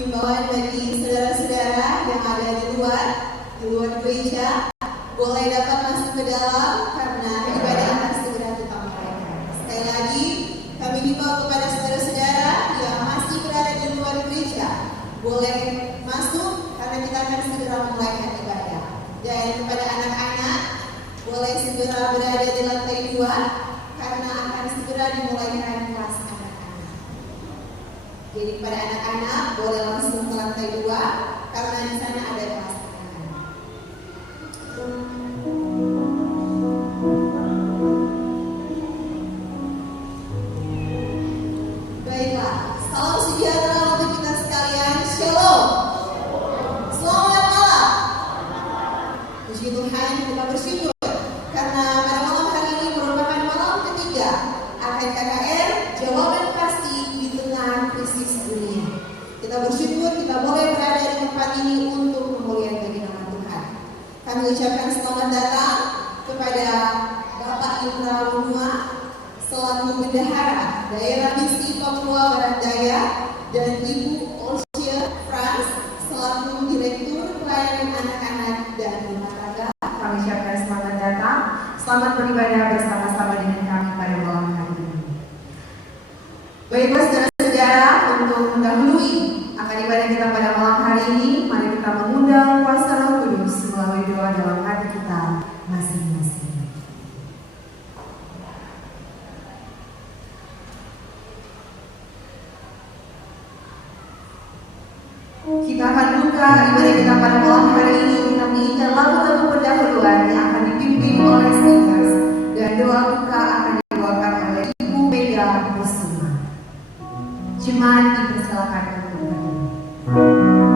Himbauan bagi saudara-saudara yang ada di luar gereja, boleh dapat masuk ke dalam karena ibadah akan segera ditamaikan. Sekali lagi, kami himbau kepada saudara-saudara yang masih berada di luar gereja, boleh masuk karena Dan kepada anak-anak, boleh segera berada di lantai 2 karena akan segera dimulaikan kelas anak-anak. Jadi kepada anak-anak boleh langsung ke lantai 2 karena di sana ada kelas anak-anak. Baiklah, salam sejahtera untuk kita sekalian. Shalom. Selamat malam. Puji Tuhan, kita bersyukur karena pada malam hari ini merupakan malam ketiga akan KKR Jawaban Pasti di Tengah Krisis Dunia. Kita bersyukur kita boleh berada di tempat ini untuk memuliakan bagi nama Tuhan. Kami ucapkan selamat datang kepada Bapak Indra Munua selaku Bendahara Daerah Misi Papua Barat Daya dan Ibu Olcia Franz selaku Direktur Pelayanan Anak-anak dan Rumah Tangga. Kami ucapkan selamat datang, selamat beribadah bersama-sama dengan kami pada malam hari ini. Baiklah saudara-saudara, untuk mendahului akan ibadah kita pada malam hari ini, mari kita mengundang kuasa Roh Kudus melalui doa dalam hati kita masing-masing. Kita akan buka ibadah kita pada malam hari ini dengan menyanyikan lagu-lagu pendahuluan yang akan dipimpin oleh singers, dan doa buka akan dibawakan oleh Ibu Mega Kusuma. Jemaat dipersilakan untuk berdiri.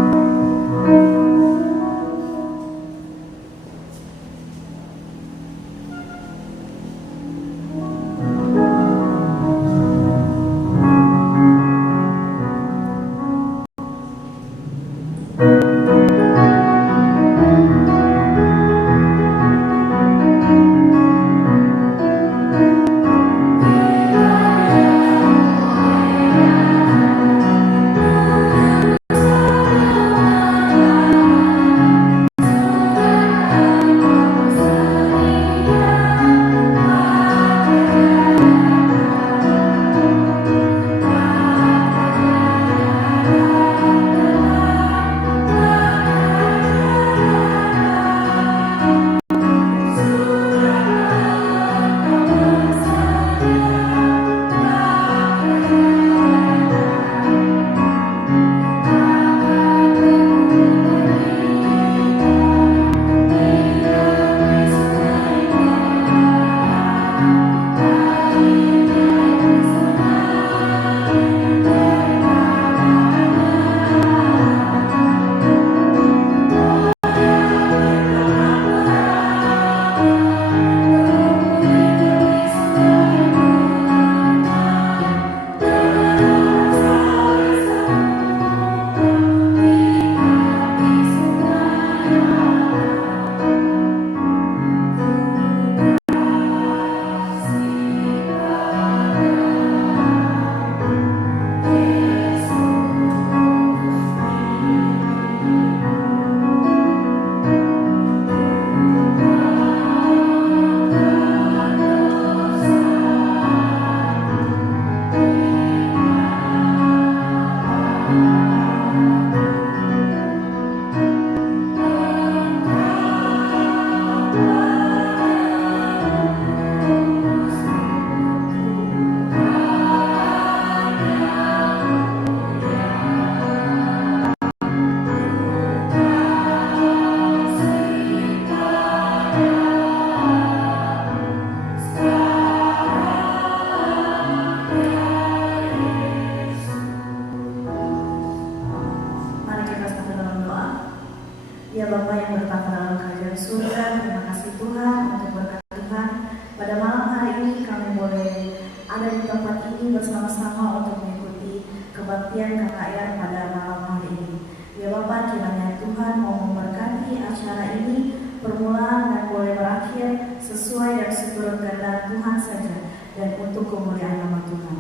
Ya Bapa yang bertata dalam kerajaan surga, terima kasih Tuhan untuk berkat Tuhan. Pada malam hari ini kami boleh ada di tempat ini bersama-sama untuk mengikuti kebaktian KKR pada malam hari ini. Ya Bapa, kiranya Tuhan mau memberkati acara ini permulaan dan boleh berakhir sesuai dan seturut kehendak Tuhan saja dan untuk kemuliaan nama Tuhan.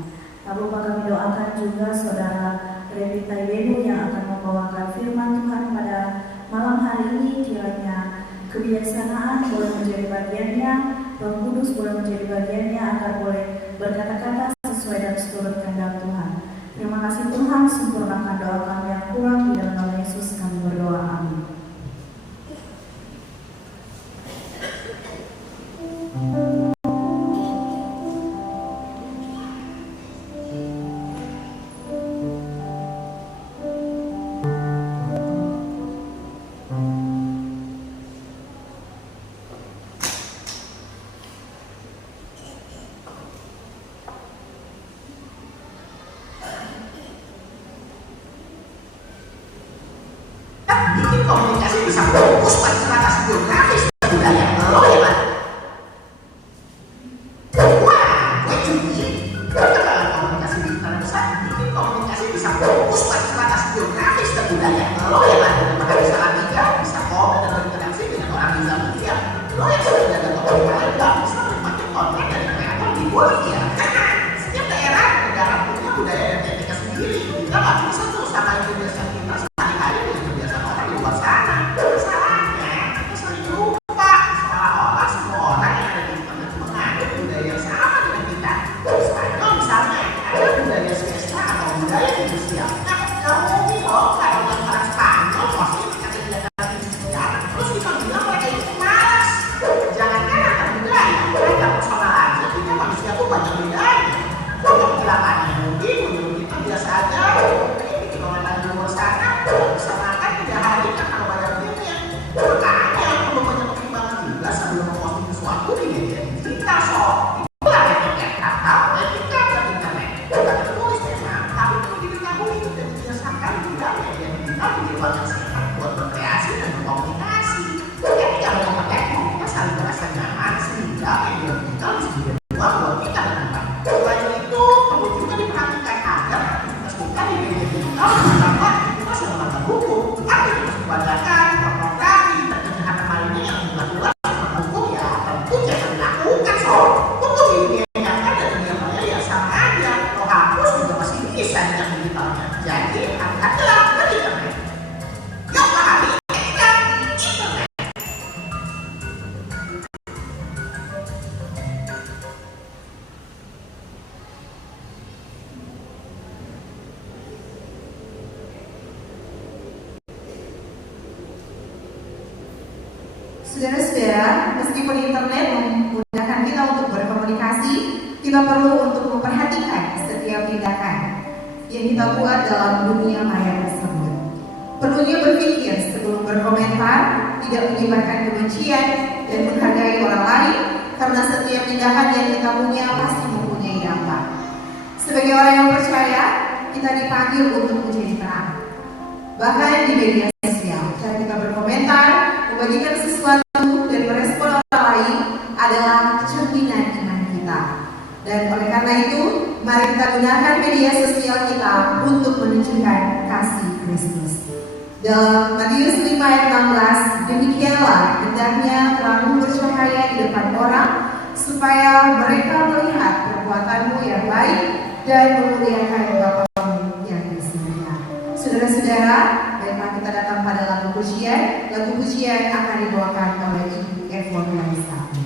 Tak lupa kami doakan juga saudara Revita Yenu yang akan membawakan firman Tuhan pada malam hari ini, kiranya kebijaksanaan boleh menjadi bagiannya, Roh Kudus boleh menjadi bagiannya agar boleh berkata-kata sesuai dan seturut kehendak Tuhan. Terima kasih Tuhan, sempurnakan doa kami yang kurang, di dalam nama Yesus kami berdoa, amin. bisa fokus pada strategi geografis dan budaya. Lo ya Pak? Wah, gue curi. Perkembangan komunikasi digital bisa bikin komunikasi bisa fokus pada strategi geografis dan budaya. Lo ya Pak? Maka bisa tiga, bisa komen dan berinteraksi dengan orang di zaman dia. Lo yang sudah jaga toko lain nggak bisa menikmati konten dari kreator di Bolivia. Setiap daerah negara punya budaya dan etika sendiri. Kita nggak bisa tuh sama Indonesia kita sehari-hari dengan kebiasaan orang di luar sana. Masalahnya kita sering lupa seolah-olah semua orang yang ada di internet menganut budaya yang sama dengan kita. Misalnya ada budaya siesta atau budaya industrial. Nah, kamu loh kalau yang orang Spanyol pasti dikatakan budaya industrial, terus kita bilang mereka itu malas. Jangankan antar budaya, mereka personal aja. Kita manusia tuh banyak bedanya. Untuk kecelakaannya mungkin menurut kita biasa aja. Ini bikin orang lain di luar sana bisa makan 3 hari kan kalau bayar timnya. Makanya perlu banyak pertimbangan juga sebelum memposting sesuatu di media digital. Itulah etika atau etika dan internet. Bukan tertulis memang, tapi perlu diketahui dan dirasakan juga media digital menjadi ruang yang sehat buat berkreasi dan berkomunikasi. Etika dalam teknik kita saling merasa nyaman sehingga media digital bisa menjadi ruang buat kita berkembang. Selain itu, perlu juga diperhatikan agar aktivitas kita di media digital terutama aktivitas yang melanggar hukum, aktivitas perpajakan, pornografi, dan kejahatan lainnya yang dilakukan secara hukum ya tentu jangan dilakukan untuk di dunia nyata dan dunia maya ya sama aja. Kalau hapus juga masih bisa di jam digitalnya. Jadi hati-hatilah dengan internet. Yuk pahami etika di internet. Saudara-saudara, meskipun internet memudahkan kita untuk berkomunikasi, kita perlu untuk memperhatikan setiap tindakan yang kita buat dalam dunia maya tersebut. Perlunya berpikir sebelum berkomentar, tidak menyebarkan kebencian dan menghargai orang lain, karena setiap tindakan yang kita punya pasti mempunyai dampak. Sebagai orang yang percaya, kita dipanggil untuk menjadi terang. Bahkan di media sosial, cara kita berkomentar, membagikan sesuatu dan merespon orang lain adalah cerminan iman kita. Dan oleh karena itu, mari kita gunakan media sosial kita untuk menunjukkan kasih Kristus. Dalam Matius 5 ayat 16, demikianlah hendaknya terangmu bercahaya di depan orang, supaya mereka melihat perbuatanmu yang baik dan memuliakan Bapamu yang di surga. Saudara-saudara, baiklah kita datang pada lagu pujian. Lagu pujian akan dibawakan oleh Ibu Evon Raisati.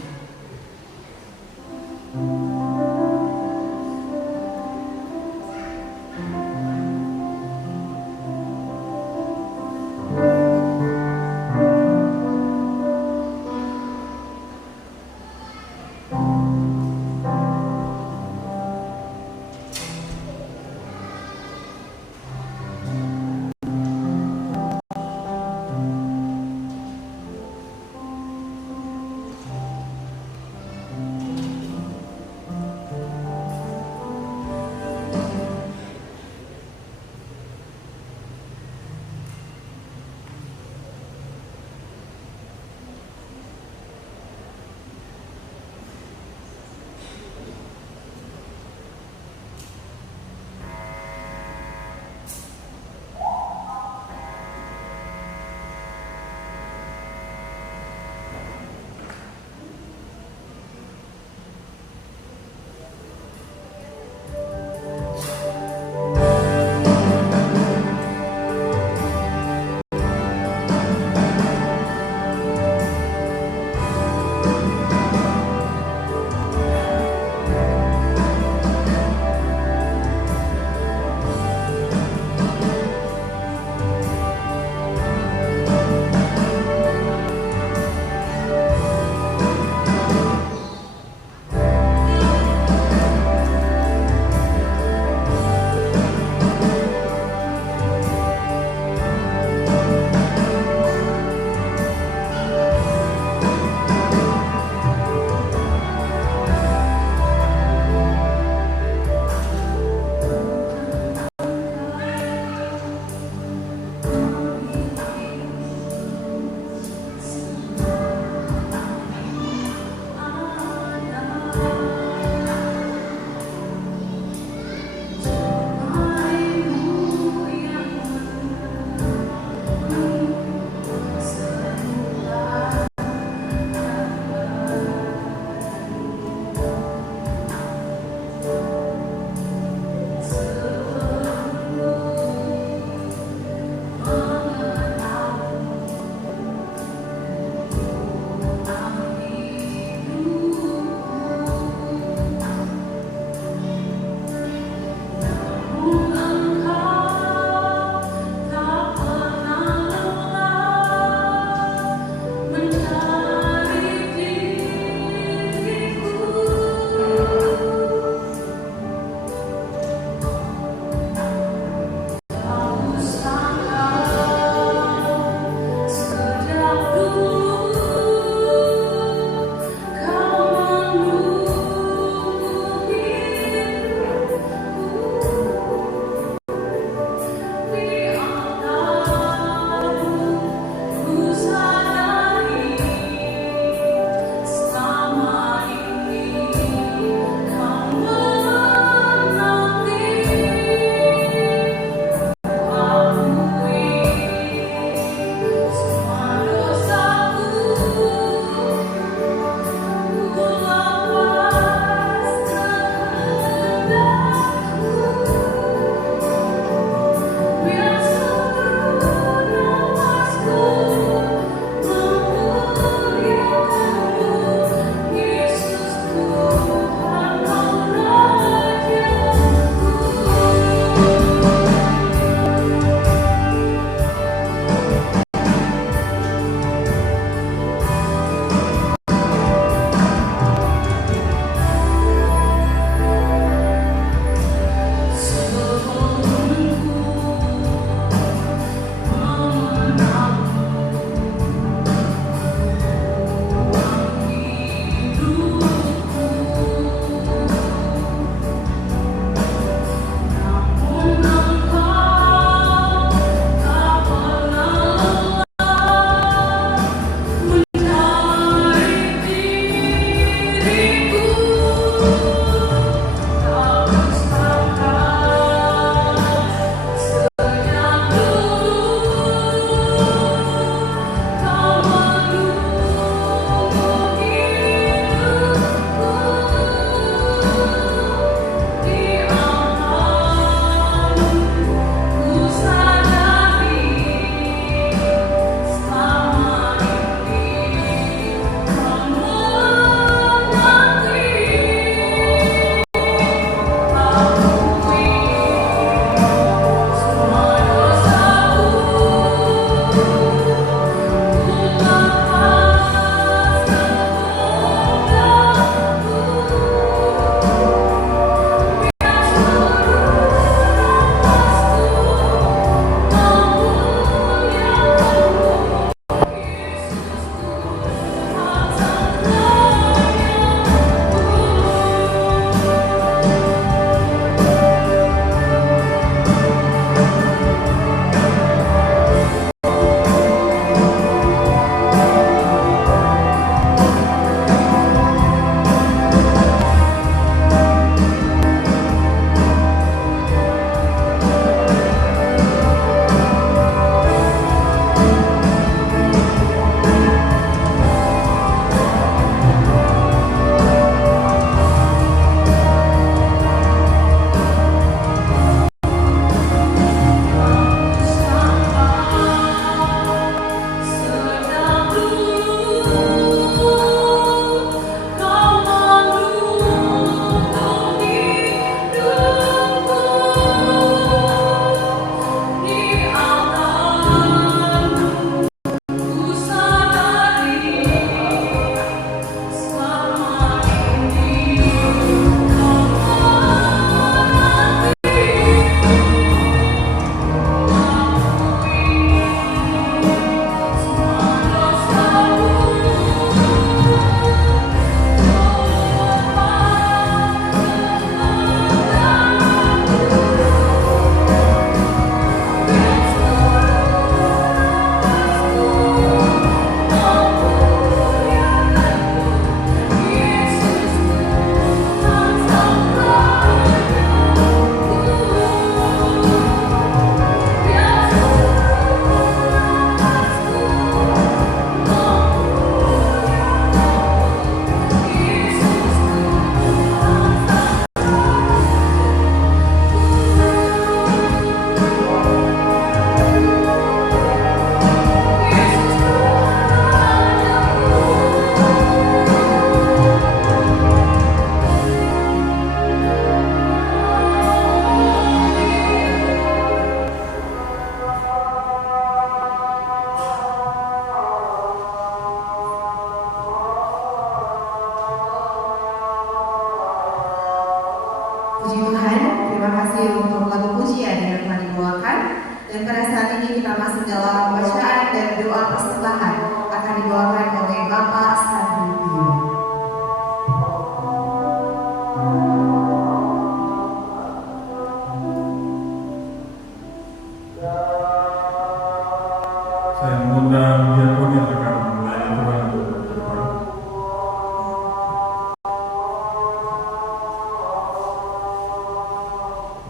undang diakon yang akan melayani Tuhan untuk ke depan.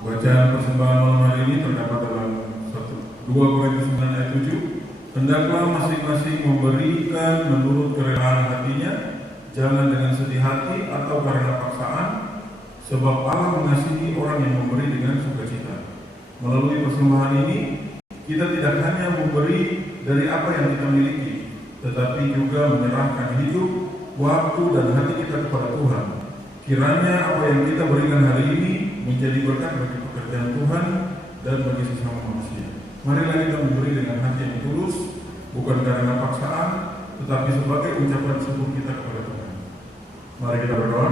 Bacaan persembahan malam hari ini terdapat dalam 2 Korintus 9 ayat 7. Hendaklah masing-masing memberikan menurut kerelaan hatinya, jangan dengan sedih hati atau karena paksaan, sebab Allah mengasihi orang yang memberi dengan sukacita. Melalui persembahan ini, kita tidak hanya memberi dari apa yang kita miliki, tetapi juga menyerahkan hidup, waktu, dan hati kita kepada Tuhan. Kiranya apa yang kita berikan hari ini menjadi berkat bagi pekerjaan Tuhan dan bagi sesama manusia. Marilah kita memberi dengan hati yang tulus, bukan karena paksaan, tetapi sebagai ucapan syukur kita kepada Tuhan. Mari kita berdoa.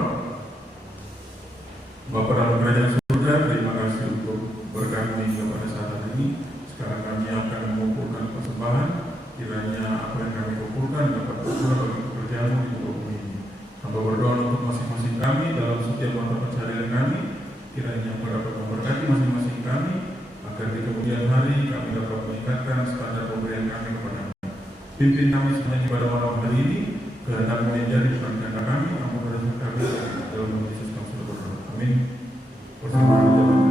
Bapa dalam kerajaan surga, terima kasih untuk berkat hingga pada saat hari ini. Sekarang kami akan mengumpulkan persembahan. Kiranya apa yang kami kumpulkan dapat berguna bagi pekerjaan-Mu di muka bumi ini. Hamba berdoa untuk masing-masing kami dalam setiap mata pencarian kami. Kiranya Engkau dapat memberkati masing-masing kami, agar di kemudian hari kami dapat meningkatkan standar pemberian kami kepada-Mu. Pimpin kami semuanya pada malam hari ini, kehendak-Mu yang jadi bukan kehendak kami, ampun dosa kami dalam nama Yesus kami sudah berdoa. Amin. Persembahan dijalankan.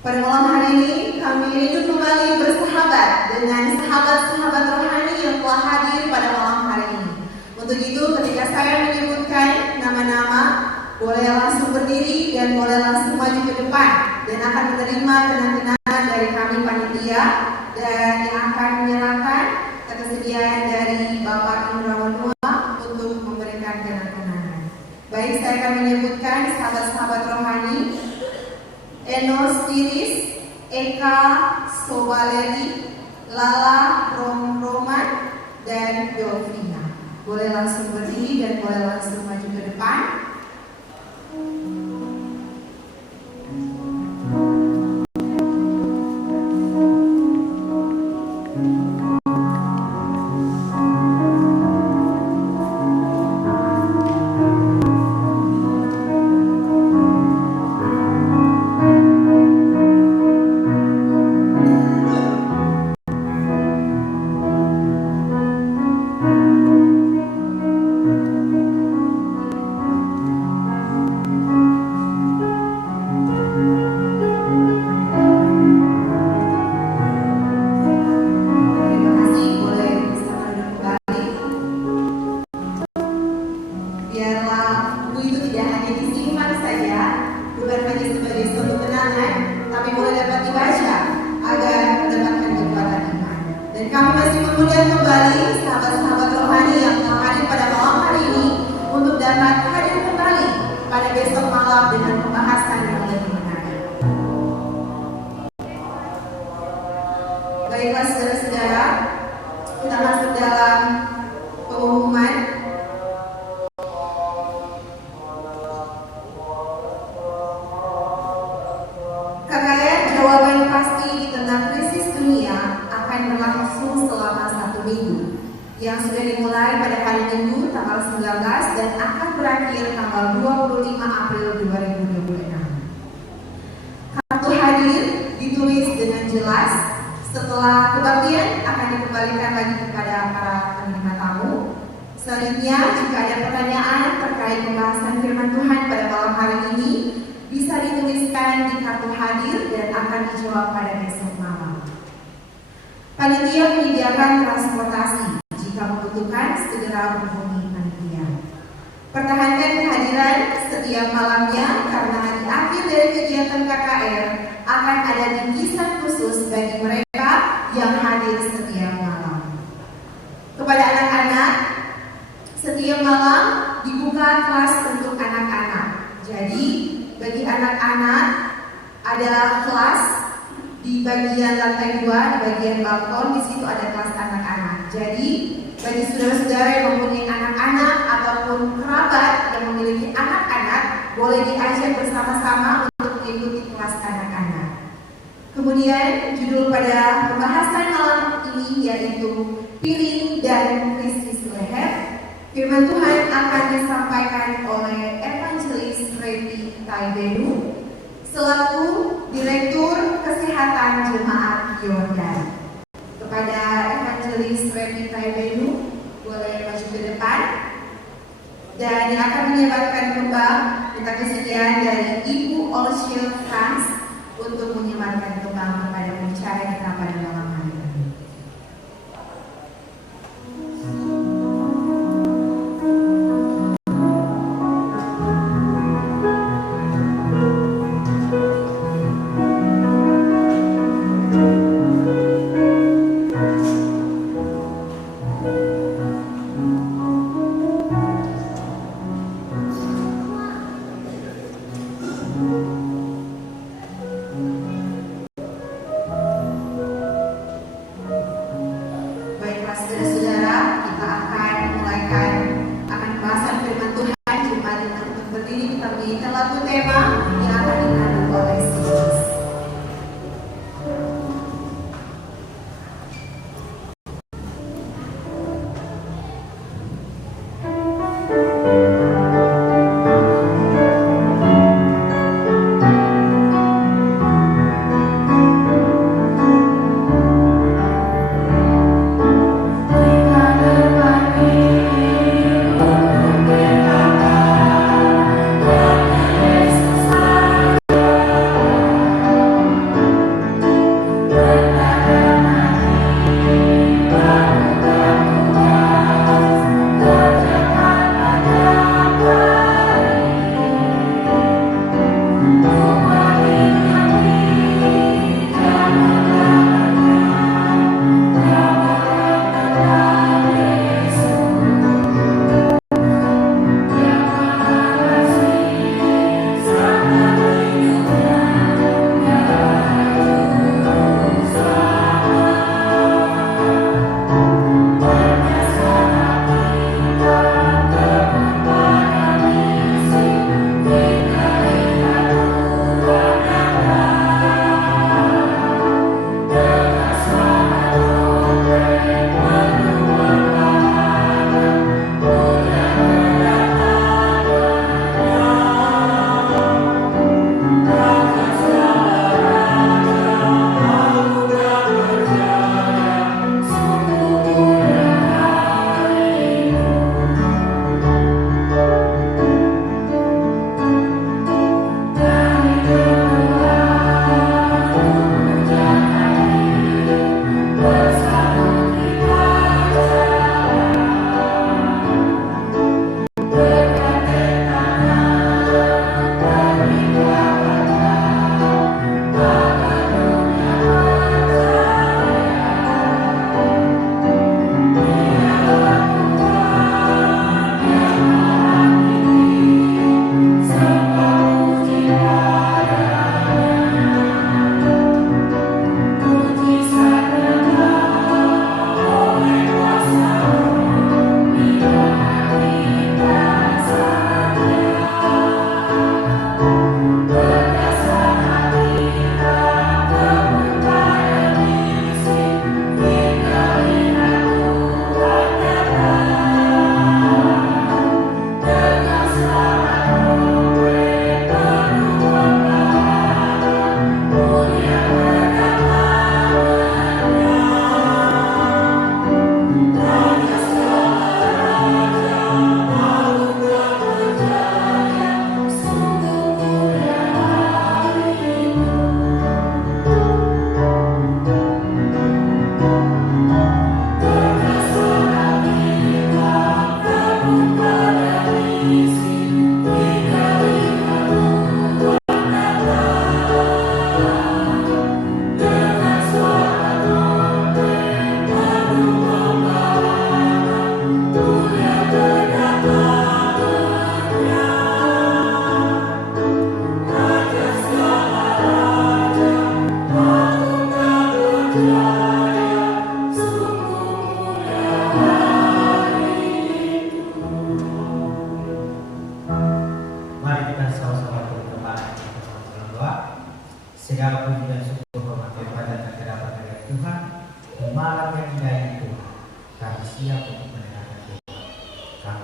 Pada malam hari ini, kami rindu kembali bersahabat dengan sahabat-sahabat rohani yang telah hadir pada malam hari ini. Untuk itu, ketika saya menyebutkan nama-nama, boleh langsung berdiri dan boleh langsung maju ke depan dan akan menerima kenang-kenangan dari kami panitia dan yang akan menyerahkan ketersediaan dari Bapak Indrawan Noah untuk memberikan kenang-kenangan. Baik, saya akan menyebutkan sahabat-sahabat rohani. Enos Tiris, Eka Sobaleri, Lala Roman, dan Delvina. Boleh langsung berdiri dan boleh langsung maju ke depan. Baiklah saudara-saudara, kita masuk dalam pengumuman. Kekayaan jawaban pasti tentang krisis dunia akan berlangsung selama 1 minggu, yang sudah dimulai pada hari Minggu tanggal 19 dan akan berakhir tanggal 25 April 2026. Kartu hadir ditulis dengan jelas. Setelah kebaktian akan dikembalikan lagi kepada para penerima tamu. Selanjutnya, jika ada pertanyaan terkait pembahasan firman Tuhan pada malam hari ini, bisa dituliskan di kartu hadir dan akan dijawab pada besok malam. Panitia menyediakan transportasi. Jika membutuhkan, segera menghubungi panitia. Pertahankan kehadiran setiap malamnya karena di akhir dari kegiatan KKR akan ada bingkisan khusus bagi mereka yang hadir setiap malam. Kepada anak-anak, setiap malam dibuka kelas untuk anak-anak. Jadi, bagi anak-anak ada kelas di bagian lantai 2, di bagian balkon, di situ ada kelas anak-anak. Jadi, bagi saudara-saudara yang mempunyai anak-anak ataupun kerabat yang memiliki anak-anak, boleh diajak bersama-sama untuk mengikuti kelas anak-anak. Kemudian, judul pada pembahasan malam ini yaitu Piring dan Krisis Leher. Firman Tuhan akan disampaikan oleh Evangelis Reti Taibenu selaku Direktur Kesehatan Jemaat Yordan. Kepada Evangelis Reti Taibenu, boleh maju ke depan. Dan yang akan menyebarkan kembang, kita kesediaan dari Ibu Olshiel Franz untuk menyebarkan kembang kepada pembicara kita pada malam hari ini.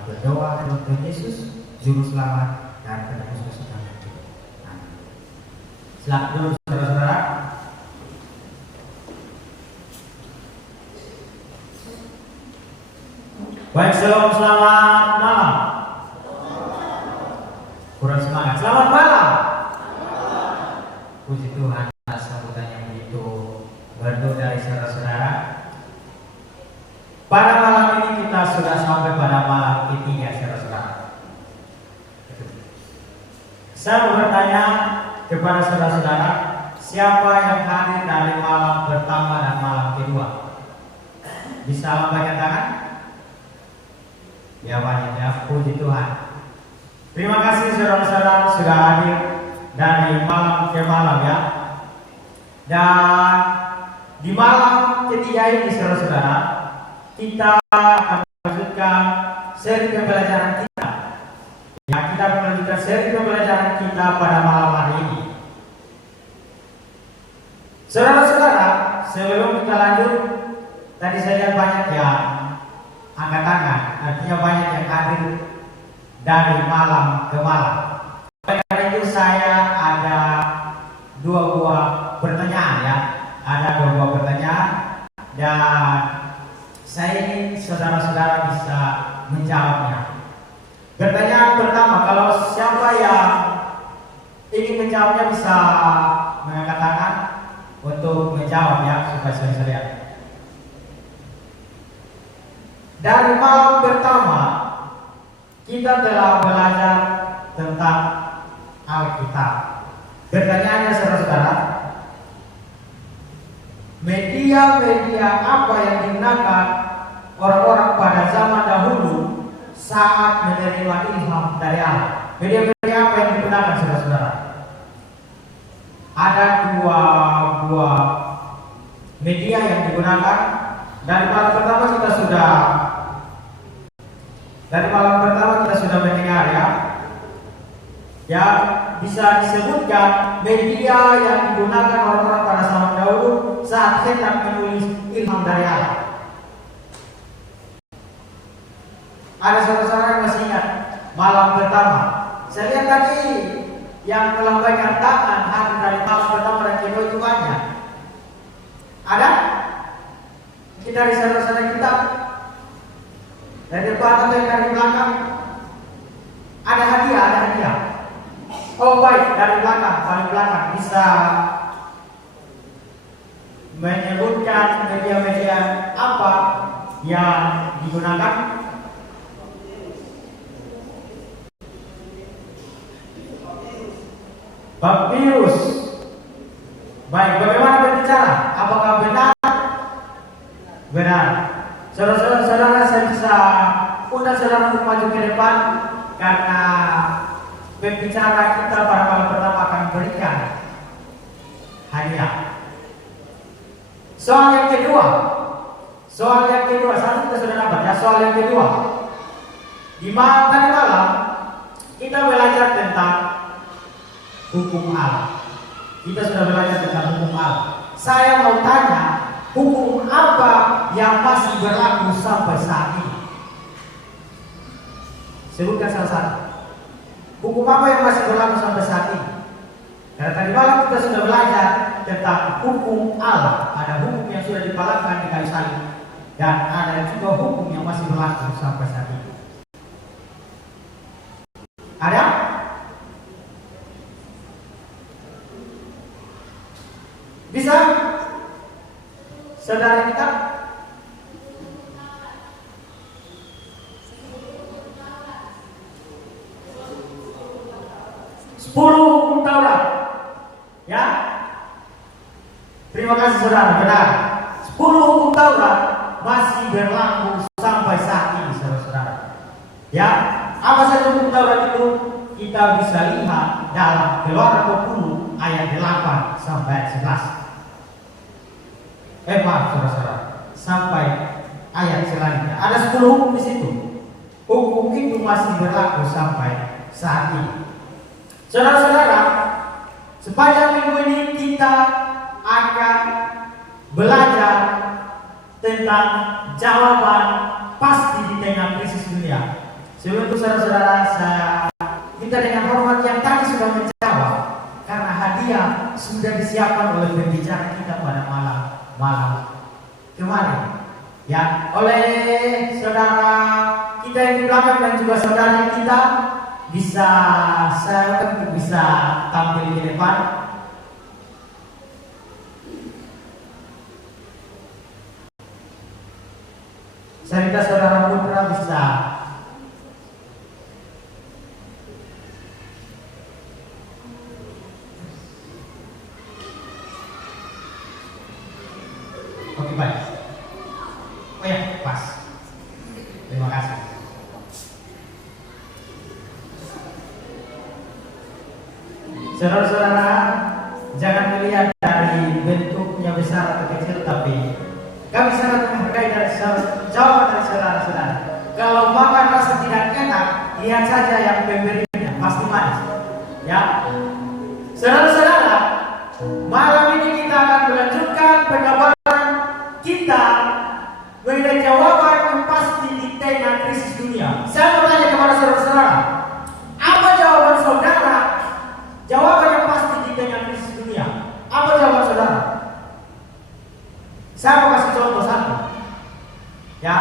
berdoa kepada Tuhan Yesus, Juru Selamat dan penebus dosa kami. Amin. Silakan dulu saudara-saudara. Baik, shalom, selamat malam. Kurang semangat. Selamat malam. Puji Tuhan atas sambutan yang begitu merdu dari saudara-saudara. Pada malam ini kita sudah sampai pada malam ketiga, saudara-saudara. Saya mau bertanya kepada saudara-saudara, siapa yang hadir dari malam pertama dan malam kedua? Bisa lambaikan tangan? Ya, banyak ya, puji Tuhan. Terima kasih saudara-saudara sudah hadir dari malam ke malam ya. Dan di malam ketiga ini saudara-saudara, kita akan melanjutkan seri pembelajaran kita. Ya, kita akan melanjutkan seri pembelajaran kita pada malam hari ini. Saudara-saudara, sebelum kita lanjut, tadi saya lihat banyak yang angkat tangan, artinya banyak yang hadir dari malam ke malam. Oleh karena itu saya ada dua buah pertanyaan ya, ada dua buah pertanyaan dan saya ingin saudara-saudara bisa menjawabnya. Pertanyaan pertama, kalau siapa yang ingin menjawabnya bisa mengangkat tangan untuk menjawab ya, supaya saya bisa lihat. Dari malam pertama kita telah belajar tentang Alkitab. Pertanyaannya saudara-saudara, media-media apa yang digunakan orang-orang pada zaman dahulu saat menerima ilham dari Allah? Media-media apa yang digunakan saudara-saudara? Ada dua buah media yang digunakan. Dari malam pertama kita sudah mendengar ya. Ya, bisa disebutkan media yang digunakan orang-orang pada zaman dahulu saat hendak menulis ilham dari Allah. Ada saudara-saudara yang masih ingat malam pertama? Saya lihat tadi yang melambaikan tangan hadir dari malam pertama dan kedua itu banyak. Ada? Kita dari saudara-saudara kita dari depan atau dari belakang? Ada hadiah. Oh baik, dari belakang, paling belakang bisa menyebutkan media-media apa yang digunakan? Papirus. Baik, bagaimana berbicara? Apakah benar? Benar. Saudara-saudara, saya bisa undang saudara untuk maju ke depan karena pembicara kita pada malam pertama akan memberikan hadiah. Soal yang kedua, satu kita sudah dapat ya. Soal yang kedua, di tadi malam kita belajar tentang hukum Allah. Kita sudah belajar tentang hukum Allah. Saya mau tanya, hukum apa yang masih berlaku sampai saat ini? Sebutkan salah satu. Hukum apa yang masih berlaku sampai saat ini? Karena tadi malam kita sudah belajar tentang hukum Allah. Ada hukum yang sudah dipalangkan di kayu salib dan ada juga hukum yang masih berlaku sampai saat ini. Ada? Bisa? Saudara kita? Hukum Taurat, ya. Terima kasih saudara, benar. 10 hukum Taurat masih berlaku sampai saat ini, saudara-saudara. Ya, apa saja hukum Taurat itu kita bisa lihat dalam Keluaran 20 ayat 8 sampai 11. Maaf, saudara-saudara, sampai ayat selanjutnya. Ada 10 hukum di situ. Hukum itu masih berlaku sampai saat ini. Saudara-saudara, sepanjang minggu ini kita akan belajar tentang jawaban pasti di tengah krisis dunia. Sebelum itu saudara-saudara, kita dengan hormat yang tadi sudah menjawab, karena hadiah sudah disiapkan oleh pembicara kita pada malam kemarin. Ya, oleh saudara kita yang di belakang dan juga saudara kita bisa tampil di depan. Saya minta saudara Putra bisa oke, baik. Oh ya, pas. Terima kasih. Saudara-saudara, jangan melihat dari bentuknya besar atau kecil, tapi kami sangat menghargai dari jawaban dari saudara-saudara. Kalau makan rasa tidak enak, lihat saja yang pemberinya pasti manis. Ya, saudara-saudara, malam ini kita akan melanjutkan pengabaran kita mengenai jawaban yang pasti di tengah krisis dunia. Saya mau tanya kepada saudara-saudara, apa jawaban saudara? Jawaban yang pasti di tengah krisis dunia. Apa jawaban saudara? Saya mau kasih contoh satu. Ya,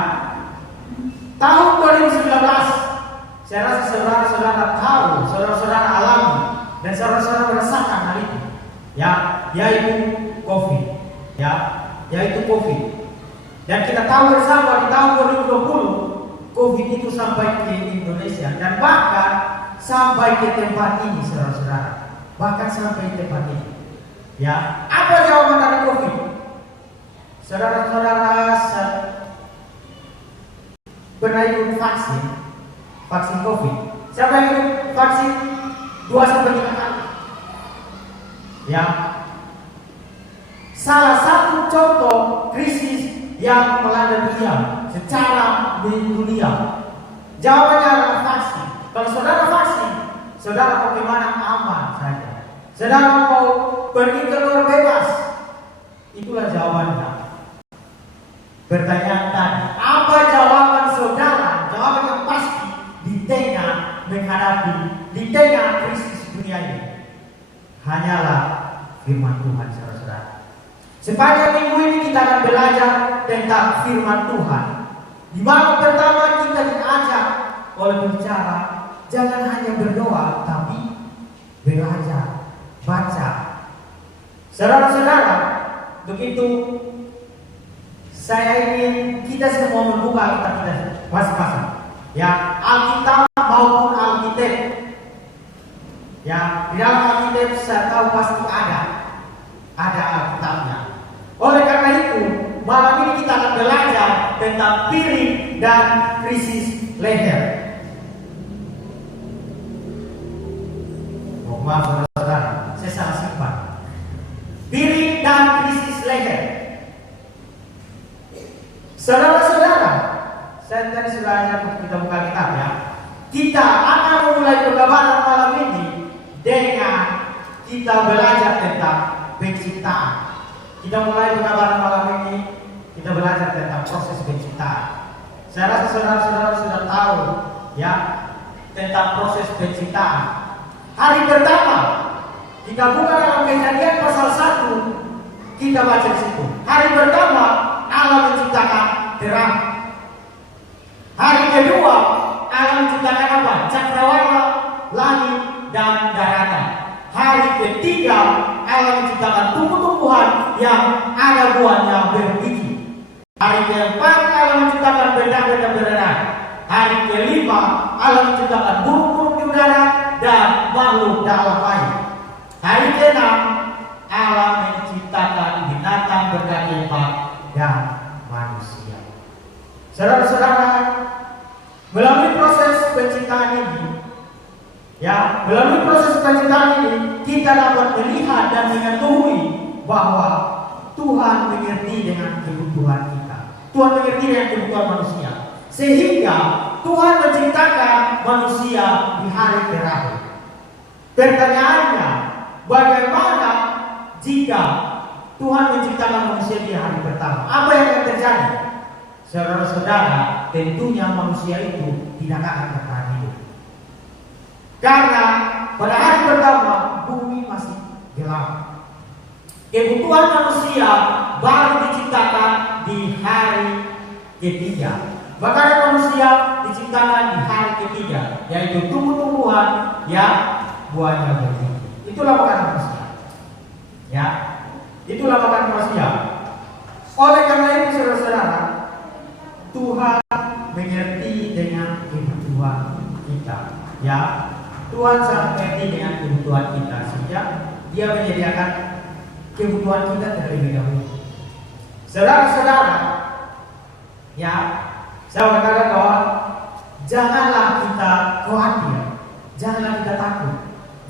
tahun 2019, saya rasa saudara-saudara tahu, saudara-saudara alami, dan saudara-saudara merasakan hal itu. Ya, yaitu COVID. Ya, yaitu COVID. Dan kita tahu bersama di tahun 2020 COVID itu sampai ke Indonesia dan bahkan sampai ke tempat ini, saudara-saudara. Bahkan sampai ke tempat ini. Ya, apa jawaban dari COVID? Saudara-saudara, pernah ikut vaksin COVID? Siapa yang ikut vaksin 2-3 kali? Ya, salah satu contoh krisis yang melanda dunia secara dunia. Jawabannya adalah vaksin. Kalau saudara vaksin, saudara mau kemana aman saja. Saudara mau pergi keluar bebas. Itulah jawabannya. Pertanyaan tadi, apa jawaban saudara? Jawaban yang pasti di tengah krisis dunia ini hanyalah firman Tuhan, saudara-saudara. Sepanjang minggu ini kita akan belajar tentang firman Tuhan. Di malam pertama kita diajak oleh pembicara, jangan hanya berdoa, tapi belajar, baca. Saudara-saudara, begitu saya ingin kita semua membuka Alkitab kita masing-masing. Ya, Alkitab maupun Alkitab. Ya, di dalam Alkitab saya tahu pasti ada Alkitabnya. Oleh karena itu, malam ini kita akan belajar tentang piring dan krisis leher. Oh, maaf saudara-saudara, saya salah simpan. Piring dan krisis leher. Saudara-saudara, saya tadi sudah ajak kita buka kitab ya. Kita akan memulai pengabaran malam ini dengan kita belajar tentang penciptaan. Kita mulai pengabaran malam ini, kita belajar tentang proses penciptaan. Saya rasa saudara-saudara sudah tahu ya tentang proses penciptaan. Hari pertama kita buka dalam Kejadian pasal 1, kita baca di situ. Hari pertama Allah menciptakan terang. Hari kedua Allah menciptakan apa? Cakrawala, langit dan daratan. Hari ketiga Allah menciptakan tumbuh-tumbuhan yang ada buahnya berbiji. Hari keempat Allah menciptakan benda-benda berenang. Hari kelima Allah menciptakan burung-burung di udara dan makhluk dalam air. Hari keenam Allah menciptakan binatang berkaki 4 dan manusia. Saudara-saudara, melalui proses penciptaan ini, kita dapat melihat dan mengetahui bahwa Tuhan mengerti dengan kebutuhan kita. Tuhan mengerti dengan kebutuhan manusia. Sehingga Tuhan menciptakan manusia di hari terakhir. Pertanyaannya, bagaimana jika Tuhan menciptakan manusia di hari pertama? Apa yang akan terjadi? Saudara-saudara, tentunya manusia itu tidak akan bertahan hidup. Karena pada hari pertama bumi masih gelap. Kebutuhan manusia baru diciptakan di hari ketiga. Bahkan manusia diciptakan di hari ketiga, yaitu tumbuh-tumbuhan yang buahnya bergigi. Itulah makan manusia. Ya, itulah makan manusia. Oleh karena itu saudara-saudara, Tuhan mengerti dengan kebutuhan kita. Ya, Tuhan sangat mengerti dengan kebutuhan kita, sehingga Dia menyediakan kebutuhan kita terlebih dahulu. Saudara-saudara, ya, saya katakan bahwa janganlah kita khawatir, janganlah kita takut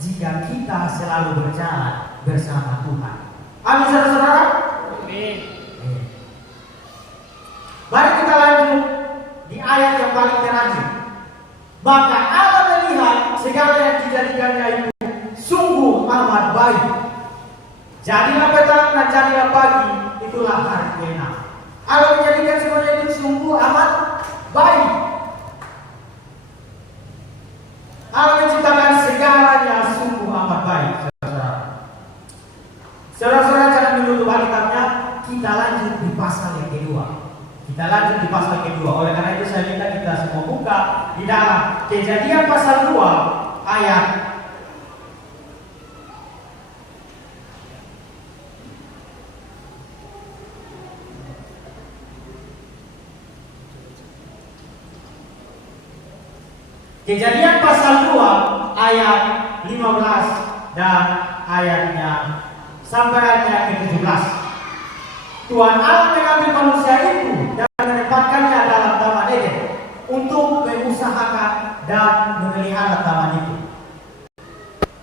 jika kita selalu berjalan bersama Tuhan. Amin, saudara-saudara. Amin. Mari kita lanjut di ayat yang paling terakhir. Maka Allah melihat segala yang dijadikannya itu sungguh amat baik. Jadilah petang dan jadilah pagi, itulah hari ke-6. Allah menjadikan semuanya itu sungguh amat baik. Allah menciptakan segalanya sungguh amat baik. Saudara-saudara, jangan menutup Alkitabnya. Kita lanjut di pasal yang kedua. Kita lanjut di pasal kedua. Oleh karena itu saya minta kita semua buka di dalam Kejadian pasal 2 ayat Kejadian pasal 2 ayat 15 dan ayatnya sampai ayatnya ke-17. Tuhan Allah mengambil manusia itu dan menempatkannya dalam Taman Eden untuk mengusahakan dan memelihara taman itu.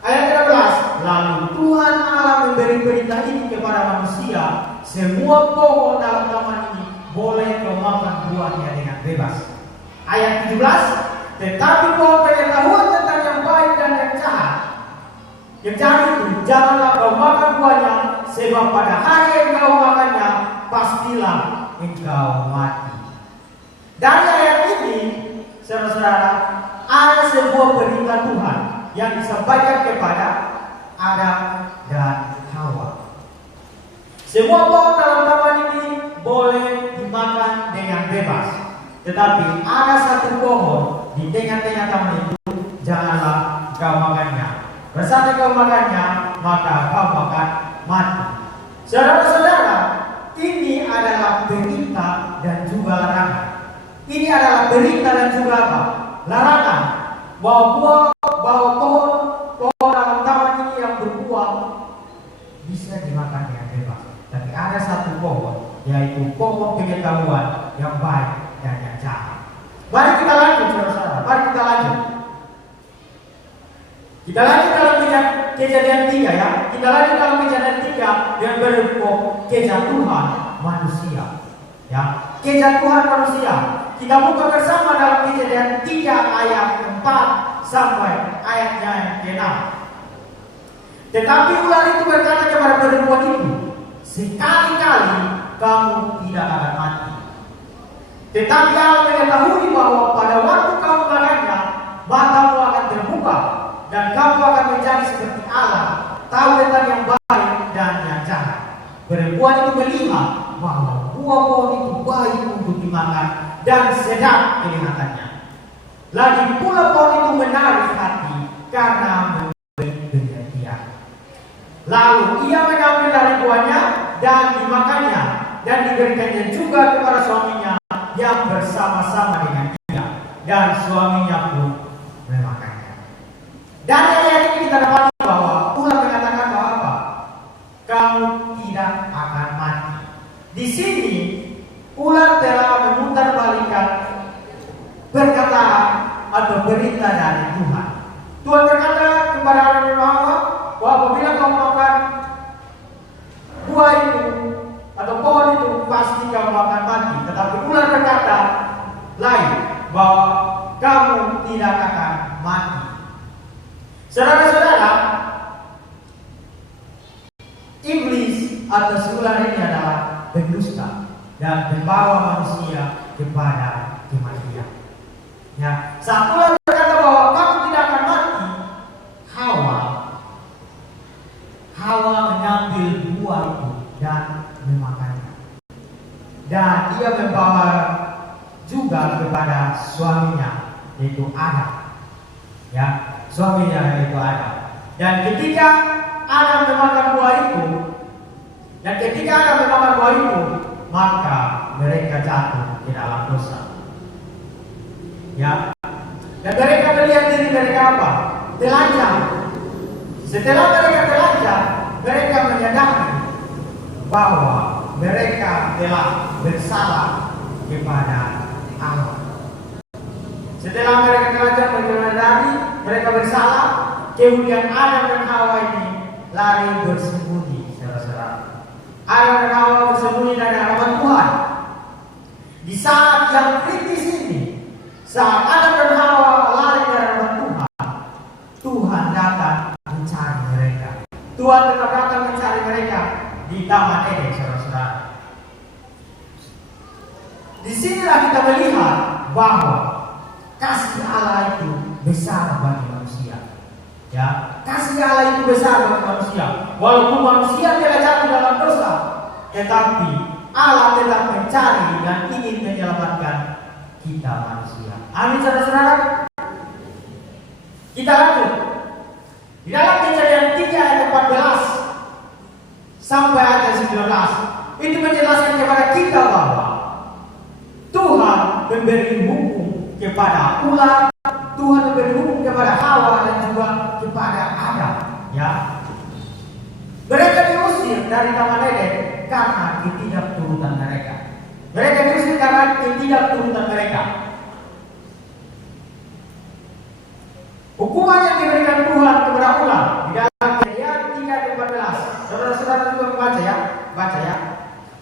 Ayat 13, lalu Tuhan Allah memberi perintah ini kepada manusia, semua pohon dalam taman ini boleh kau makan buahnya dengan bebas. Ayat 17, tetapi pohon pengetahuan tentang yang baik dan yang jahat itu janganlah kau makan buahnya, sebab pada hari yang kau makannya pastilah engkau mati. Dari ayat ini, saudara-saudara, ada sebuah perintah Tuhan yang disampaikan kepada Adam dan Hawa. Semua pohon dalam taman ini boleh dimakan dengan bebas, tetapi ada satu pohon di tengah-tengah taman itu janganlah kau makannya. Bersama kau makannya, maka kau akan mati. Saudara-saudara, ini adalah perintah dan juga larangan. Ini adalah perintah dan juga apa? Larangan. Bahwa pohon dalam taman ini yang berbuah bisa dimakan dengan bebas. Tapi ada satu pohon, yaitu pohon pengetahuan yang baik dan yang jahat. Mari kita lanjut, saudara-saudara. Mari kita lanjut. Kita lanjut dalam Kejadian 3 ya. Kita lanjut dalam Kejadian 3 yang berbuah kejatuhan manusia. Ya, kejatuhan manusia. Kita buka bersama dalam Kejadian 3 ayat 4 sampai ayatnya yang ke-6. Tetapi ular itu berkata kepada perempuan itu, sekali-kali kamu tidak akan mati. Tetapi Allah mengetahui bahwa pada waktu kamu makannya, matamu akan terbuka dan kamu akan menjadi seperti Allah, tahu tentang yang baik dan yang jahat. Perempuan itu melihat bahwa buah pohon itu baik untuk dimakan dan sedap kelihatannya. Lagi pula pohon itu menarik hati karena memberi pengertian. Lalu ia mengambil dari buahnya dan dimakannya dan diberikannya juga kepada suaminya yang bersama-sama dengan dia, dan suaminya pun memakannya. Dari ayat ini kita dapat bahwa ular mengatakan bahwa apa? Kamu tidak akan mati. Di sini ular telah memutarbalikkan perkataan atau berita dari Tuhan. Tuhan berkata kepada Adam dan Hawa bahwa apabila kamu makan buah itu atau pohon itu pasti kamu akan mati. Tetapi ular berkata lain, bahwa kamu tidak akan mati. Saudara-saudara, iblis atau si ular ini adalah pendusta dan membawa manusia kepada kematian. Ya, saat Tuhan berkata bahwa kamu tidak akan mati, Hawa mengambil buah itu dan memakannya. Dan ia membawa juga kepada suaminya, yaitu Adam. Ya, suaminya yaitu Adam. Dan ketika Adam memakan buah itu, maka mereka jatuh di dalam dosa. Ya, dan mereka melihat diri mereka apa? Telanjang. Setelah mereka telanjang, mereka menyadari bahwa mereka telah bersalah kepada Allah. Setelah mereka telanjang menyadari mereka bersalah, kemudian Adam dan Hawa ini lari bersembunyi, saudara-saudara. Adam dan Hawa bersembunyi dari hadapan Tuhan. Di saat yang kritis ini, saat Adam dan Hawa lari dari hadapan Tuhan, Tuhan datang mencari mereka. Tuhan tetap datang mencari mereka di Taman Eden, saudara-saudara. Di sinilah kita melihat bahwa kasih Allah itu besar bagi manusia. Ya, kasih Allah itu besar bagi manusia. Walaupun manusia telah jatuh dalam dosa, tetapi Allah tetap mencari dan ingin menyelamatkan kita manusia. Amin, saudara-saudara. Kita lanjut. Di dalam Kejadian 3 ayat 14 sampai ayat 19 itu menjelaskan kepada kita bahwa Tuhan memberi hukum kepada ular, Tuhan memberi hukum kepada Hawa dan juga kepada Adam. Ya, mereka diusir dari Taman Eden karena ketidakturutan mereka. Mereka diusir karena ketidakturutan mereka. Hukuman yang diberikan Tuhan kepada ular di dalam Kejadian 3 ayat 14. Saudara-saudara juga membaca ya, baca ya.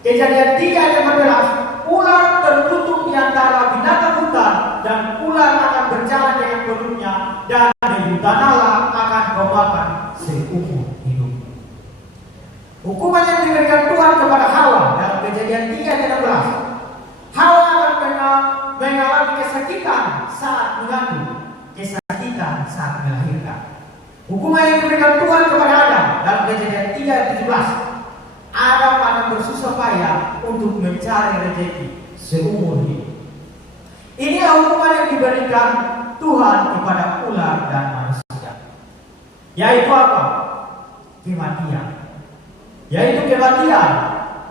Kejadian 3 ayat 14. Ular tertutup di antara binatang hutan dan ular akan berjalan dengan perutnya dan debu tanahlah akan kau makan seumur hidup. Hukuman yang diberikan Tuhan kepada Hawa dalam Kejadian 3 ayat 16. Hawa akan mengalami kesakitan saat mengandung, kesakitan saat melahirkan. Hukuman yang diberikan Tuhan kepada Adam dalam Kejadian 3 ayat 17. Adam akan bersusah payah untuk mencari rezeki seumur hidup. Inilah hukuman yang diberikan Tuhan kepada ular dan manusia. Yaitu apa? Kematian. Yaitu kematian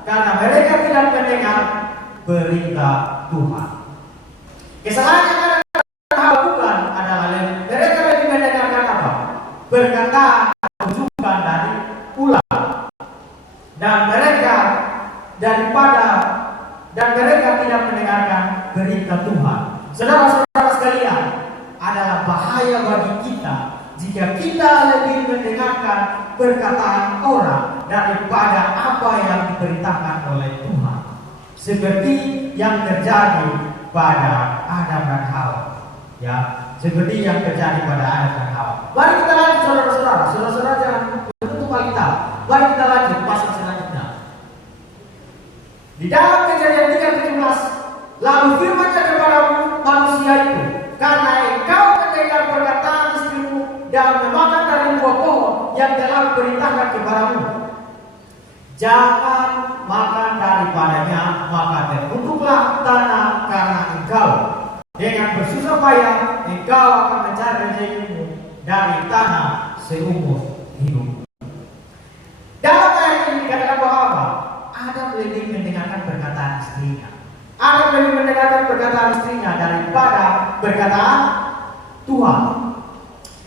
karena mereka tidak mendengar perintah Tuhan. Kesalahan yang mereka lakukan adalah mereka lebih mendengarkan apa? Perkataan ujukan dari ular. Dan mereka tidak mendengarkan berita Tuhan. Saudara-saudara sekalian, adalah bahaya bagi kita jika kita lebih mendengarkan perkataan orang daripada apa yang diperintahkan oleh Tuhan. Seperti yang terjadi pada Adam dan Hawa. Ya, seperti yang terjadi pada Adam dan Hawa. Mari kita lanjut, saudara-saudara. Saudara-saudara jangan menutup Alkitab. Mari kita lanjut pasal selanjutnya. Di dalam Kejadian 3:17, lalu firman-Nya kepada manusia itu, karena engkau mendengar perkataan istrimu dan memakan dari buah pohon yang telah diperintahkan kepadamu, jangan makan daripadanya, maka terkutuklah tanah karena engkau. Dengan bersusah payah engkau akan mencari rezekimu dari tanah seumur hidup. Dalam ayat ini dikatakan bahwa apa? Adam lebih mendengarkan perkataan istrinya. Adam lebih mendengarkan perkataan istrinya daripada perkataan Tuhan.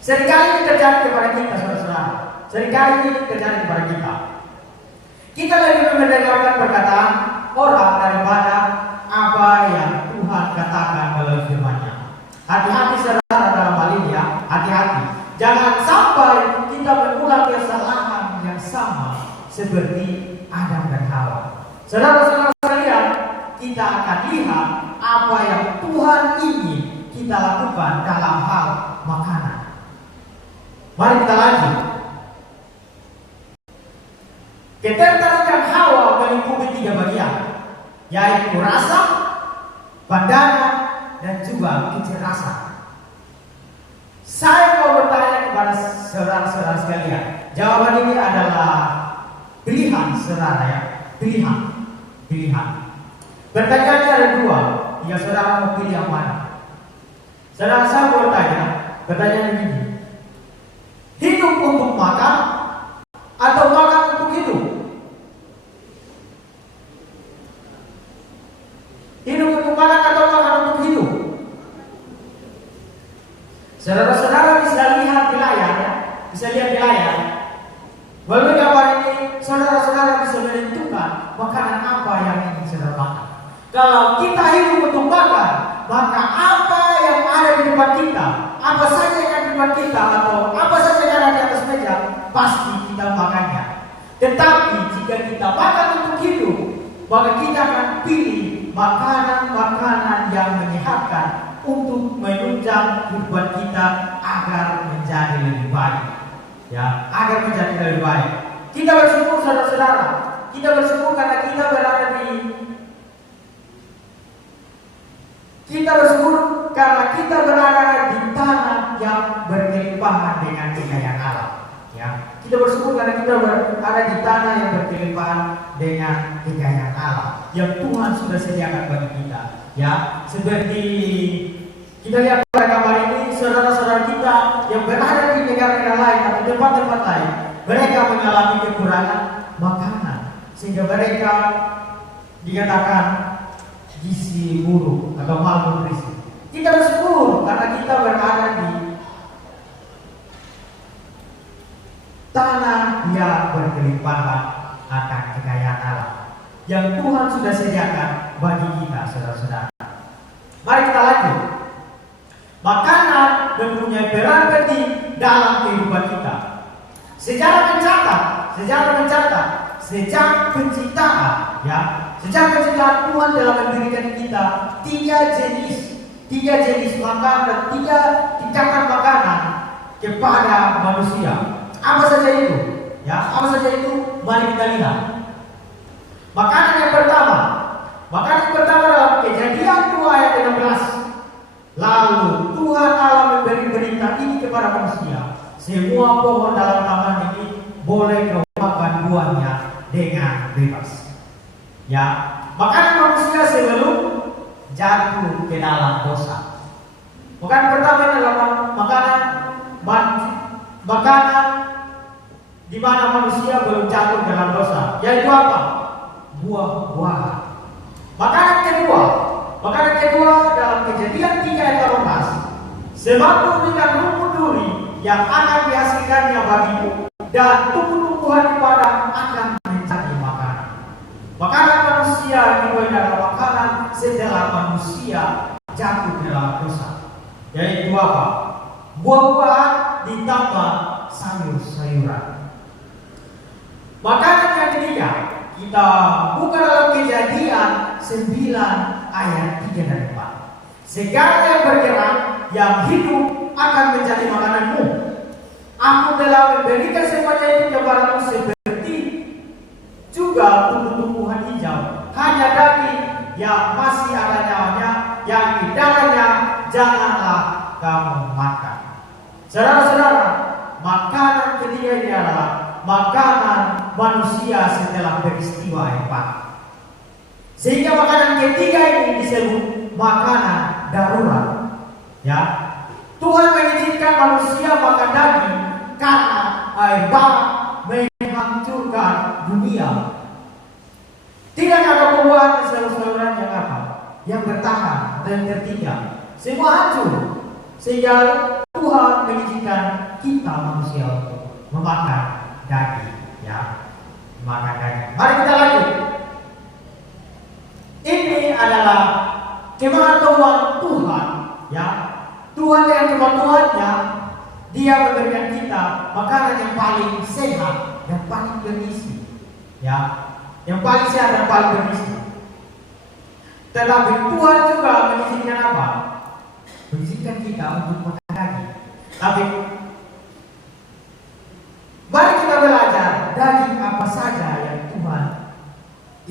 Seringkali ini terjadi kepada kita, saudara-saudara. Seringkali ini terjadi kepada kita. Kita lebih mendengarkan perkataan orang daripada apa yang Tuhan katakan melalui firman-Nya. Hati-hati saudara dalam hal ini ya. Hati-hati. Jangan sampai kita berulang kesalahan yang sama seperti Adam dan Hawa. Saudara-saudara sekalian, kita akan lihat apa yang Tuhan ingin kita lakukan dalam hal makanan. Mari kita lanjut. Ketertarikan Hawa melingkupi 3 bagian, yaitu rasa, pandangan, dan juga kecerdasan. Saya mau bertanya kepada saudara-saudara sekalian. Jawaban ini adalah pilihan, saudara ya. Pilihan. Pertanyaannya ada dua. Jika saudara mau pilih yang mana? Saudara, saya mau bertanya. Pertanyaan ini. Hidup untuk makan atau makan untuk hidup? Hidup untuk makan atau makan untuk hidup? Saudara-saudara bisa lihat di layar, Melalui gambar ini, saudara-saudara bisa menentukan makanan apa yang ingin saudara makan. Kalau kita hidup untuk makan, maka apa yang ada di depan kita, apa saja yang ada di depan kita, atau apa saja yang ada di atas meja, pasti kita makannya. Tetapi jika kita makan untuk hidup, maka kita akan pilih makanan-makanan yang menyehatkan untuk menunjang kehidupan kita agar menjadi lebih baik. Ya, agar menjadi lebih baik. Kita bersyukur saudara-saudara. Kita bersyukur karena kita berada di tanah yang berkelimpahan dengan kekayaan alam. Ya, kita bersyukur karena kita berada di tanah yang berkelimpahan dengan kekayaan alam yang Tuhan sudah sediakan bagi kita. Ya, seperti kita lihat pada gambar ini, saudara-saudara kita yang berada di negara-negara lain atau tempat-tempat lain, mereka mengalami kekurangan makanan sehingga mereka dikatakan gizi buruk atau malnutrisi. Kita bersyukur karena kita berada di tanah yang berkelimpahan akan kekayaan alam yang Tuhan sudah sediakan bagi kita, saudara-saudara. Mari kita lanjut. Makanan mempunyai peran penting dalam kehidupan kita. Sejarah mencatat sejak penciptaan, ya, sejak penciptaan Tuhan telah memberikan kita tiga jenis makanan dan tiga tingkatan makanan kepada manusia. Apa saja itu? Ya, apa saja itu? Mari kita lihat. Makanan yang pertama dalam Kejadian 2 ayat 16. Lalu Tuhan Allah memberi berita ini kepada manusia. Semua pohon dalam taman ini boleh kau makan buahnya dengan bebas. Ya, makanan manusia sebelum jatuh ke dalam dosa. Makanan pertama adalah makanan di mana manusia belum jatuh ke dalam dosa. Yaitu apa? Buah-buahan. Makanan kedua dalam Kejadian 3 ayat 18. Sebab dengan rumput duri yang akan dihasilkannya bagimu dan tumbuh-tumbuhan di padang akan menjadi makanan. Makanan manusia dimulai adalah makanan setelah manusia jatuh ke dalam dosa. Yaitu apa? Buah-buahan ditambah sayur-sayuran. Makanan yang ketiga kita buka dalam Kejadian 9 ayat 3 dan 4. Segala yang bergerak, yang hidup akan menjadi makananmu. Aku telah memberikan semuanya itu kepadamu seperti juga tumbuh-tumbuhan hijau. Hanya daging yang masih ada nyawanya, yang di dalamnya janganlah kamu makan. Saudara-saudara, makanan ketiga ini adalah makanan manusia setelah peristiwa hebat. Sehingga makanan ketiga ini disebut makanan darurat. Ya, Tuhan mengizinkan manusia makan daging karena air bah menghancurkan dunia. Tidak ada buah-buahan dan sayur-sayuran yang apa? Yang bertahan dan tertinggal. Semua hancur. Sehingga Tuhan mengizinkan kita manusia untuk memakan daging. Ya, makan daging. Mari kita lanjut. Ini adalah kemauan Tuhan, ya. Tuhan yang kemauannya, Dia memberikan kita makanan yang paling sehat dan paling bergizi, ya, yang paling sehat dan paling bergizi. Tetapi Tuhan juga mengizinkan apa? Mengizinkan kita untuk makan daging. Tapi mari kita belajar daging apa saja yang Tuhan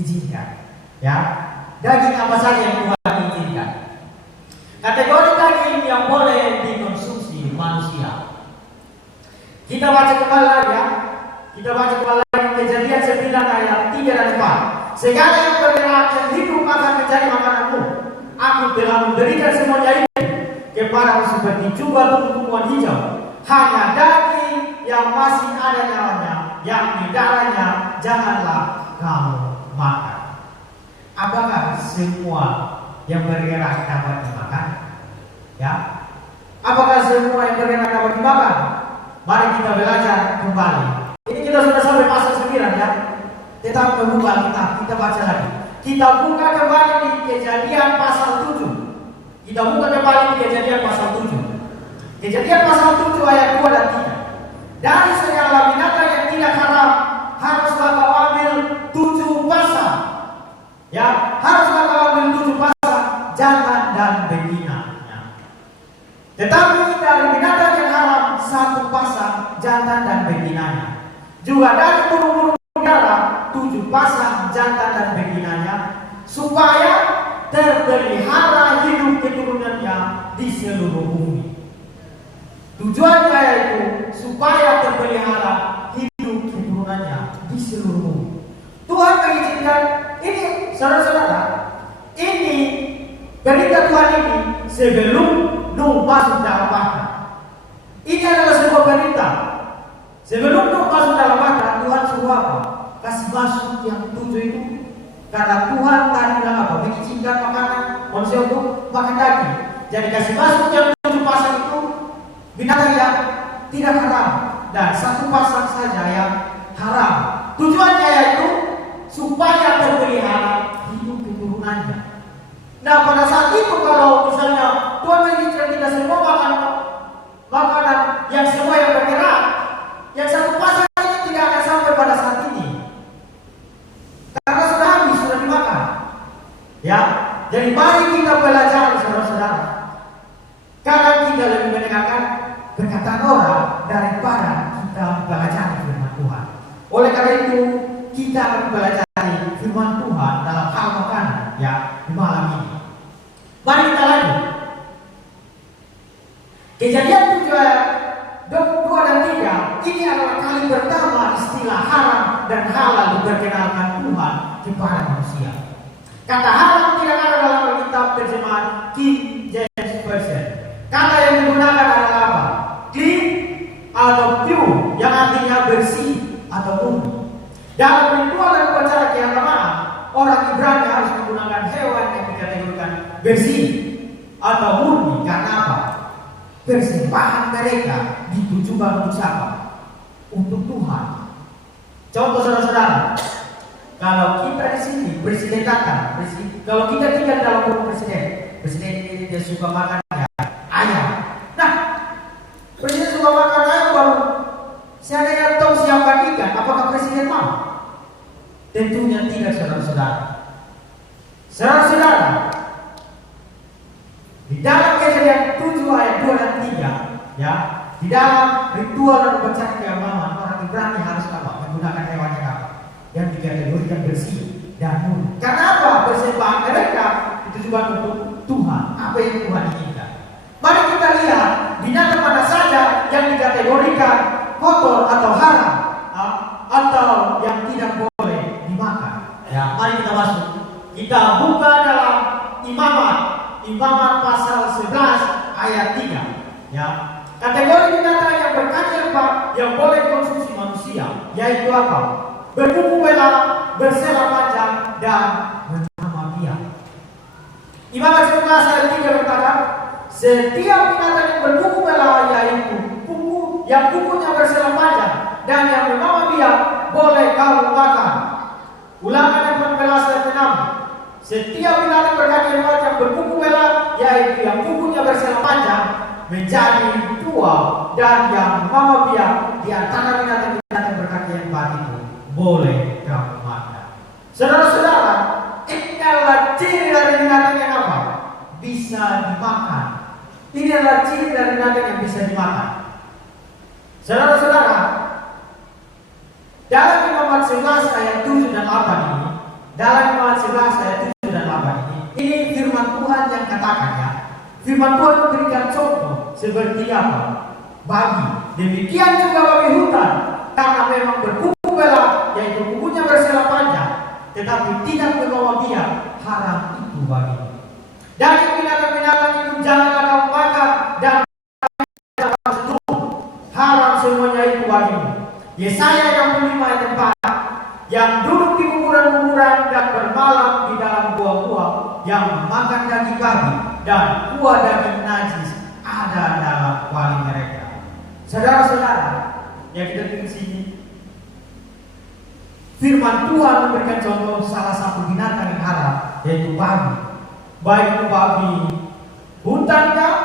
izinkan, ya. Daging apa saja yang Tuhan izinkan. Karena Kita baca kembali lagi ya. Kita baca kembali lagi Kejadian 9 ayat 3 dan 4. Segala yang bergerak yang hidup akan menjadi makananmu. Aku telah memberikan semuanya ini kepadamu seperti jubah tumbuhan hijau. Hanya daging yang masih ada nyawanya, yang di darahnya janganlah kamu makan. Apakah semua yang bergerak dapat dimakan? Ya. Apakah semua yang bergerak dapat dimakan? Mari kita belajar kembali. Ini kita sudah sampai pasal 9 ya. Tetap membuka kita baca lagi. Kita buka kembali di Kejadian pasal 7. Kita buka kembali di Kejadian pasal 7. Kejadian pasal 7 ayat 2 dan 3. Dari segala binatang yang tidak haram haruslah kau ambil 7 pasang. Ya, haruslah kau ambil 7 pasang jantan dan betinanya. Tetapi dari binatang yang haram 1 pasang jantan dan betinanya. Juga dari burung-burung udara 7 pasang jantan dan betinanya, supaya terpelihara hidup keturunannya di seluruh bumi. Tujuannya yaitu supaya terpelihara hidup keturunannya di seluruh bumi. Tuhan mengizinkan ini, saudara-saudara, ini berita Tuhan ini sebelum Nuh masuk dalam ark. Ini adalah sebuah berita. Sebelum Nuh masuk dalam ark, Tuhan suruh apa? Kasih masuk yang 7 itu. Karena Tuhan tadi bilang apa? Mengizinkan makanan manusia untuk makan daging. Jadi kasih masuk yang 7 pasang itu binatang yang tidak haram dan 1 pasang saja yang haram. Tujuannya yaitu supaya terpelihara hidup keturunannya. Nah, pada saat itu kalau misalnya Tuhan mengizinkan kita semua makan makanan yang semua yang bergerak, yang 1 pasang ini tidak akan sampai pada saat ini. Karena sudah habis, sudah dimakan. Ya, jadi mari kita belajar, saudara-saudara. Karena kita lebih mendengarkan perkataan orang daripada kita belajar firman Tuhan. Oleh karena itu, kita akan belajar firman Tuhan dalam hal makanan ya di malam ini. Mari kita lanjut. Kejadian 7 ayat 2 dan 3 ini adalah kali pertama istilah haram dan halal diperkenalkan Tuhan kepada manusia. Kata haram tidak ada dalam Alkitab terjemahan King James Version. Kata yang digunakan adalah apa? Clean atau pure, yang artinya bersih atau murni. Dalam ritual dan upacara keagamaan, orang Ibrani harus menggunakan hewan yang dikategorikan bersih atau murni. Karena apa? Persembahan mereka ditujukan untuk siapa? Untuk Tuhan. Contoh saudara-saudara, kalau kita di sini presiden datang, kalau kita tinggal dalam rumah presiden ini dia suka makan ayam. Nah, presiden suka makan ayam baru seandainya tahu siapkan ikan, apakah presiden mau? Tentunya tidak, saudara-saudara. Saudara-saudara, di dalam Kejadian 7 ayat 2 dan 3, ya, di dalam ritual dan upacara keagamaan orang Ibrani harus apa? Menggunakan hewan yang apa? Yang dikategorikan bersih dan murni. Karena apa? Persembahan mereka ditujukan untuk Tuhan. Apa yang Tuhan inginkan? Mari kita lihat binatang mana saja yang dikategorikan kotor atau haram atau yang tidak boleh dimakan. Ya, mari kita masuk. Kita buka dalam Imamat pasal 11 ayat 3. Ya. Kategori binatang yang berkaki 4 yang boleh konsumsi manusia, yaitu apa? Berkuku belang, bersela panjang, dan bernama biak. Imamat 11 ayat 3 berkata, setiap binatang yang berkuku belang, yaitu yang kukunya bersela panjang dan yang bernama biak, boleh kamu makan. Ulangan 14 ayat 6. Setiap binatang berkaki 4 yang berkuku belang, yaitu yang kukunya bersela panjang, menjadi tua, dan yang bernama biak di antara binatang-binatang berkaki 4 itu boleh kamu makan. Saudara-saudara, ini adalah ciri dari binatang yang apa? Bisa dimakan. Ini adalah ciri dari binatang yang bisa dimakan. Saudara-saudara, dalam Imamat 11 ayat 7 dan 8 ini, dalam Imamat 11 ayat 7 dan 8 ini firman Tuhan yang katakan ya. Firman Tuhan memberikan contoh seperti apa? Babi. Demikian juga babi hutan, karena memang berkuku bela, yaitu kukunya bersela panjang, tetapi tidak membawa biak, haram itu bagimu. Daging binatang-binatang itu janganlah kau makan, dan haram semuanya itu bagimu. Yesaya 65 ayat 4, yang duduk di kuburan-kuburan dan bermalam di dalam gua-gua, yang memakan daging babi dan kuah daging najis ada dalam kuali mereka. Saudara-saudara yang kita tengok sini, firman Tuhan memberikan contoh salah satu binatang yang haram, yaitu babi. Baik itu babi hutan kah,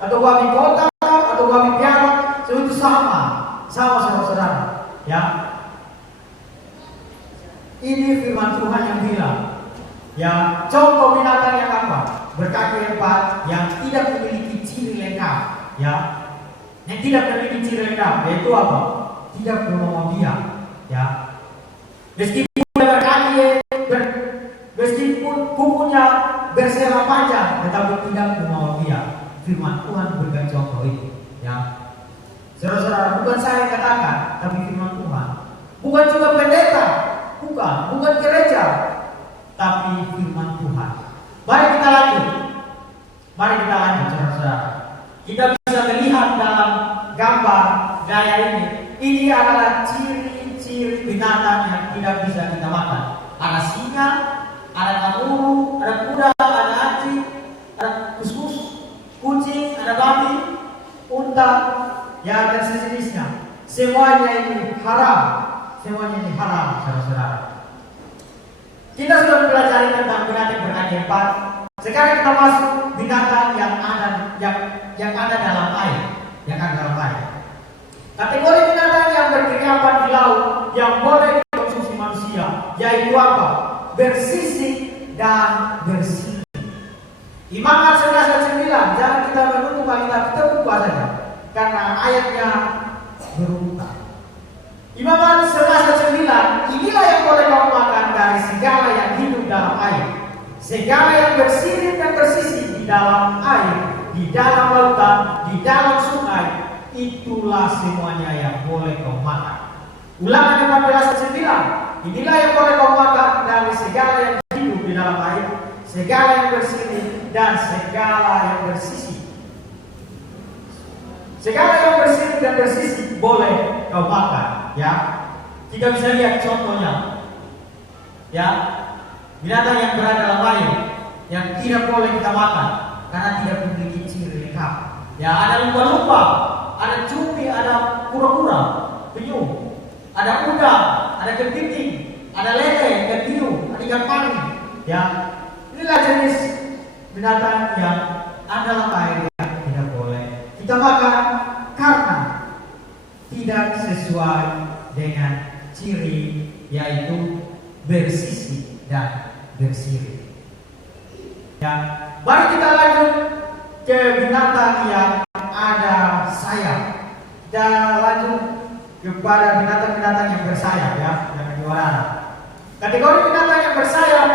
atau babi kota kah, atau babi piara, itu sama saudara-saudara. Ya, ini firman Tuhan yang bilang, ya, contoh binatang yang apa? Berkaki 4 yang tidak memiliki ciri lengkap, ya, yang tidak memiliki ciri lengkap, yaitu apa? Tidak bermomong biak, ya. Meskipun berkaki, meskipun kukunya bersela panjang, tetapi tidak bermomong biak. Firman Tuhan berikan contoh itu, ya. Saudara-saudara, bukan saya yang katakan, tapi firman Tuhan. Bukan juga pendeta, bukan gereja, tapi firman Tuhan. Mari kita lanjut, saudara-saudara. Kita bisa melihat dalam gambar gaya ini. Ini adalah ciri-ciri binatang yang tidak bisa kita makan. Ada singa, ada kanguru, ada kuda, ada anjing, ada kuskus, kucing, ada babi, unta, ya, dan sejenisnya. Semuanya ini haram. Saudara-saudara. Kita sudah mempelajari tentang binatang berkaki 4. Sekarang kita masuk binatang yang ada dalam air, Kategori binatang yang berkeriapan di laut yang boleh dikonsumsi manusia, yaitu apa? Bersisik dan bersih. Imamat 11:9. Jangan kita menutup Alkitab, kita buka saja, karena ayatnya berurutan. Imamat 11:9. Inilah yang boleh kau makan dari segala yang hidup dalam air, segala yang bersirip dan bersisik di dalam air, di dalam lautan, di dalam sungai, itulah semuanya yang boleh kau makan. Ulangan 14:9. Inilah yang boleh kau makan dari segala yang hidup di dalam air, segala yang bersirip dan segala yang bersisik. Segala yang bersirip dan bersisik boleh kau makan, ya. Kita bisa lihat contohnya, ya, binatang yang berada dalam air yang tidak boleh kita makan karena tidak memiliki ciri lengkap. Ya, ada lumba-lumba, ada cumi, ada kura-kura, penyu, ada udang, ada kepiting, ada lele, ikan hiu, ada ikan pari. Ya, inilah jenis binatang yang ada dalam air yang tidak boleh kita makan karena tidak sesuai dengan ciri, yaitu bersisik dan bersirip. Ya, mari kita lanjut ke binatang yang ada sayap. Kita lanjut kepada binatang-binatang yang bersayap, ya, yang di udara. Kategori binatang yang bersayap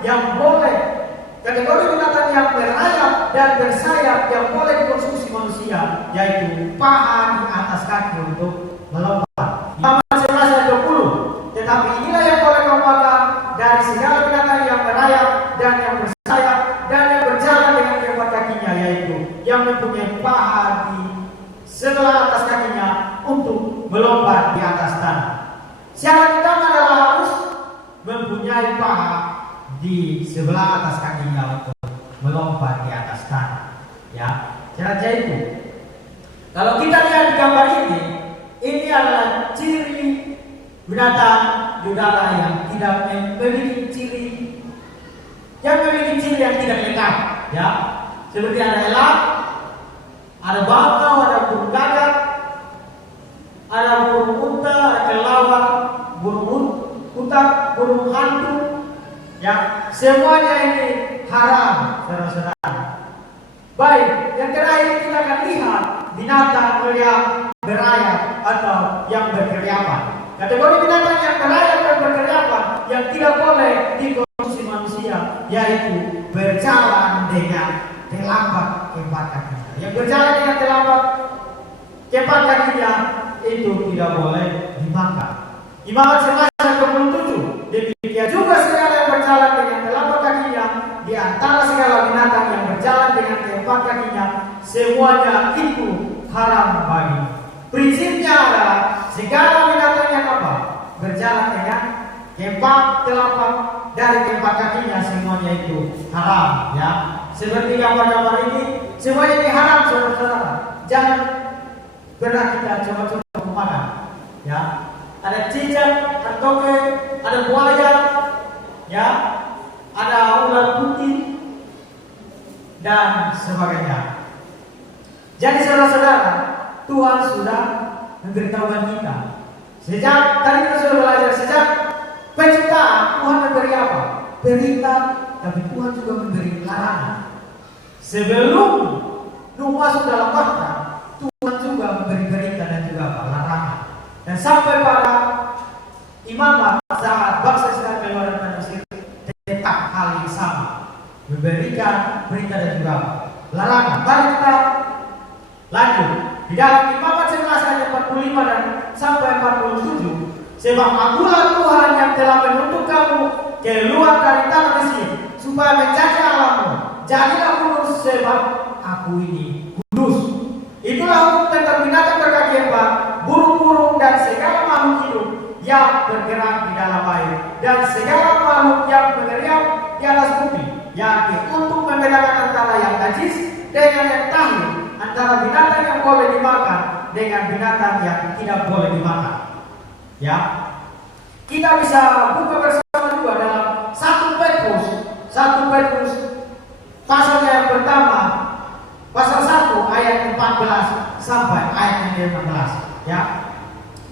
yang boleh, kategori binatang yang berayap dan bersayap yang boleh dikonsumsi manusia, yaitu paha di atas kaki untuk melompat. Imamat 11:20. Tetapi inilah yang boleh kau makan dari segala binatang yang berayap dan yang bersayap dan yang berjalan dengan keempat kakinya, yaitu yang mempunyai paha di sebelah atas kakinya untuk melompat di atas tanah. Syarat utama adalah harus mempunyai paha di sebelah atas kakinya untuk melompat di atas tanah. Ya, syaratnya itu. Kalau kita lihat di gambar ini adalah ciri binatang di udara yang tidak memiliki ciri, yang tidak lengkap. Ya, seperti ada elang, ada bangau, ada burung gagak, ada burung unta, ada kelawar, burung utak, burung hantu. Ya, semuanya ini haram, saudara-saudara. Baik, yang terakhir kita akan lihat binatang yang berayap atau yang berkeriapan. Kategori binatang yang berayap dan berkeriapan yang tidak boleh dikonsumsi manusia, yaitu berjalan dengan terlambat keempat kakinya. Yang berjalan dengan terlambat keempat kakinya itu tidak boleh dimakan. Imamat 11 ayat 27, demikian juga segala yang berjalan dengan telapak kakinya di antara segala binatang yang berjalan dengan keempat kakinya, semuanya itu haram bagi. Prinsipnya adalah segala binatang yang apa? Berjalan dengan keempat telapak dari keempat kakinya, semuanya itu haram, ya. Seperti gambar-gambar ini, semuanya ini haram, saudara-saudara. Jangan pernah kita coba-coba makan, ya. Ada cicak, ada toge, ada buaya, ya, ada ular putih dan sebagainya. Jadi saudara-saudara, Tuhan sudah memberitahukan kita. Sejak tadi kita sudah belajar, sejak penciptaan Tuhan memberi apa? Perintah, tapi Tuhan juga memberi larangan. Sebelum Nuh masuk dalam bahtera, Tuhan juga memberi perintah dan juga apa? Larangan. Dan sampai pada imamat saat bangsa Israel keluar dari Mesir, tetap hal yang sama, memberikan perintah dan juga larangan. Mari kita lanjut di dalam imamat 11 ayat 45 dan sampai 47. Sebab akulah Tuhan yang telah menuntut kamu keluar dari tanah Mesir supaya menjadi Allahmu. Jadilah kudus sebab aku ini kudus. Itulah hukum tentang binatang berkaki empat, burung-burung dan segala makhluk hidup yang bergerak di dalam air dan segala makhluk yang bergerak di atas bumi, yakni untuk membedakan antara yang najis dengan yang tahir, antara binatang yang boleh dimakan dengan binatang yang tidak boleh dimakan. Ya, kita bisa buka bersama juga dalam 1 Petrus pasal yang pertama, pasal 1 ayat 14 sampai ayat yang 15. Ya,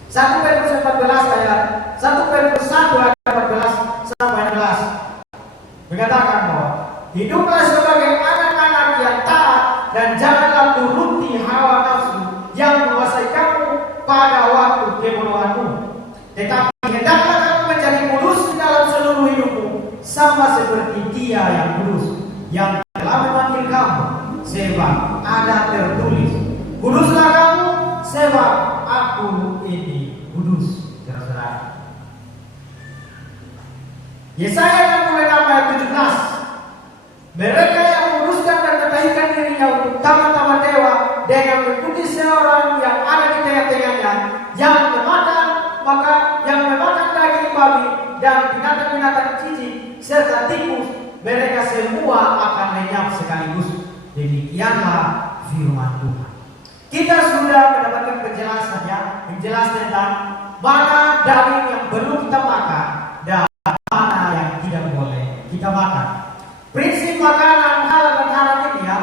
1 Petrus 14 ayat 1 Petrus 1 ayat 14 sampai 15 mengatakan bahwa hiduplah sebagai anak-anak yang taat dan janganlah turuti hawa nafsu yang menguasai kamu pada waktu kebodohanmu. Tetapi hendaklah kamu menjadi kudus di dalam seluruh hidupmu, sama seperti Dia yang kudus, yang telah memanggil kamu. Sebab ada tertulis, kuduslah kamu, sebab aku ini kudus. Saudara-saudara, Yesaya 66 ayat 17, mereka yang menguduskan dan mentahirkan dirinya untuk taman-taman dewa dengan mengikuti seorang yang ada di tengah-tengahnya, yang memakan daging babi dan binatang-binatang jijik serta tikus, mereka semua akan lenyap sekaligus. Demikianlah firman Tuhan. Kita sudah mendapatkan penjelasannya, menjelaskan tentang mana daging yang perlu kita makan dan mana yang tidak boleh kita makan. Prinsip makanan halal dan haram ini, ya,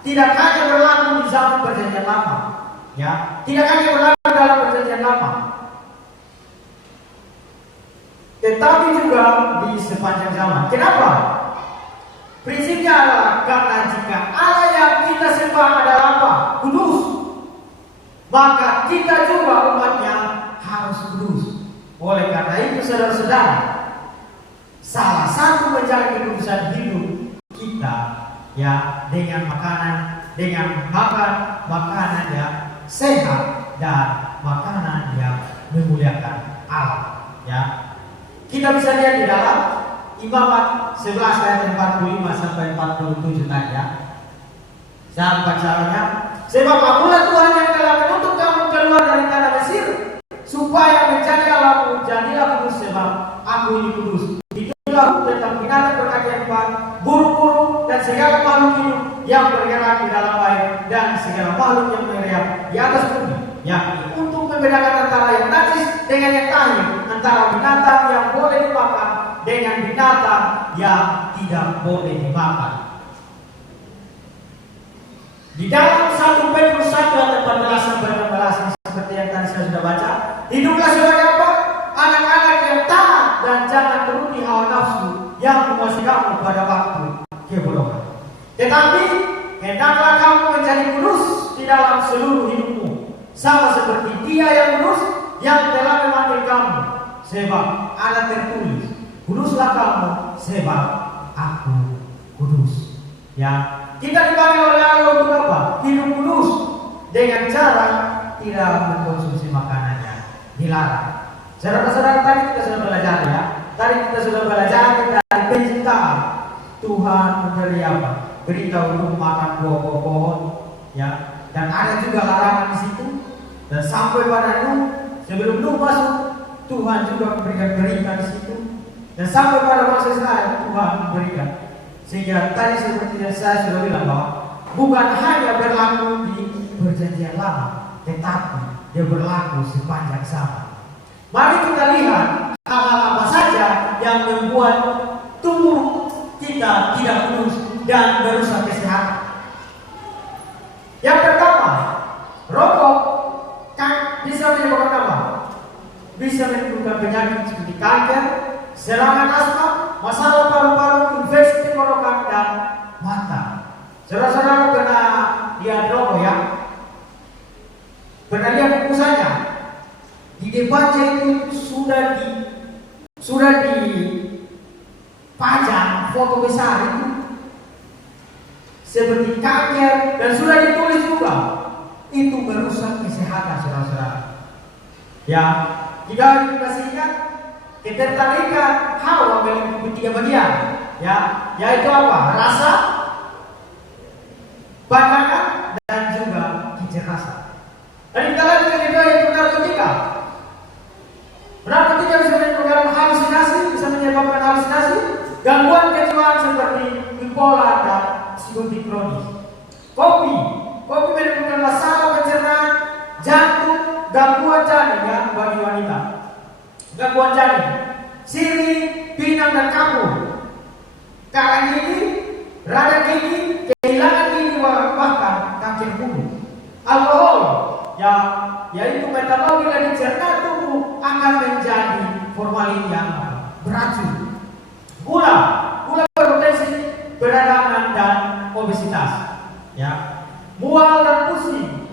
tidak hanya berlaku di zaman perjanjian lama, ya, tidak hanya berlaku dalam perjanjian lama, tetapi juga di sepanjang zaman. Kenapa? Prinsipnya adalah karena jika Allah yang kita sembah adalah apa? Kudus, maka kita juga umatnya harus kudus. Oleh karena itu, saudara-saudara, salah satu menjaga kekudusan hidup kita, ya, dengan makan makanan yang sehat dan makanan yang memuliakan Allah, ya. Kita bisa lihat di dalam Imamat 11 ayat 45 sampai 47 tadi, ya. Saya bacanya, sebab akulah Tuhan yang telah menuntut kamu keluar dari tanah Mesir supaya menjadi Allahmu. Jadilah kudus sebab aku ini kudus. Itulah tentang binatang berkaki empat, burung-burung dan segala makhluk hidup yang bergerak di dalam air dan segala makhluk yang bergerak di atas bumi, yakni untuk membedakan antara yang najis dengan yang tahir, antara binatang yang boleh dimakan dengan binatang yang tidak boleh dimakan. Di dalam 1 Petrus 1 ayat 14 sampai 16 seperti yang tadi saya sudah baca, hiduplah sebagai apa? Anak-anak yang taat dan jangan turuti hawa nafsu yang menguasai kamu pada waktu kebodohan. Tetapi hendaklah kamu menjadi kudus di dalam seluruh hidupmu, sama seperti Dia yang kudus yang telah memanggil kamu. Sebab ada tertulis, kuduslah kamu, sebab aku kudus. Ya, kita dipanggil oleh Allah untuk apa? Hidup kudus dengan cara tidak mengkonsumsi makanannya, dilarang. Saudara-saudara, tadi kita sudah belajar ya. Tadi kita sudah belajar dari penciptaan. Tuhan memberi apa? Beritahu untuk makan buah-buah pohon, ya. Dan ada juga larangan di situ. Dan sampai pada Nuh, sebelum Nuh masuk, Tuhan juga memberikan berita di situ. Dan sampai pada masa Israel, Tuhan memberikan. Sehingga tadi seperti yang saya sudah bilang bahwa bukan hanya berlaku di perjanjian lama, tetapi dia berlaku sepanjang zaman. Mari kita lihat hal-hal apa saja yang membuat tubuh kita tidak kudus dan merusak kesehatan. Yang pertama, rokok kan bisa menyebabkan apa? Bisa menimbulkan penyakit seperti kanker, serangan asma, masalah paru-paru, infeksi tenggorokan dan mata. Saudara-saudara pernah lihat rokok ya? Pernah lihat bungkusannya? Di depannya itu sudah dipajang foto besar itu seperti kanker dan sudah ditulis juga itu merusak kesehatan saudara-saudara. Ya, kita masih ingat ketertarikan Hawa memiliki 3 bagian, ya, yaitu apa? Rasa, pandangan, dan juga kecerdasan. Dan kita lihat juga yaitu narkotika. Narkotika bisa menyebabkan halusinasi, bisa menyebabkan halusinasi, gangguan kejiwaan seperti bipolar dan psikotik kronis. Kopi menimbulkan masalah pencernaan, jantung, gangguan janin ya bagi wanita. Gangguan janin, sirih, pinang dan kambuh, karang gigi, radang gigi, kehilangan gigi bahkan kanker mulut. Alkohol, yaitu metabol bila dicerna tubuh akan menjadi formalin yang beracun. Gula berpotensi peradangan dan obesitas. Ya, mual dan pusing.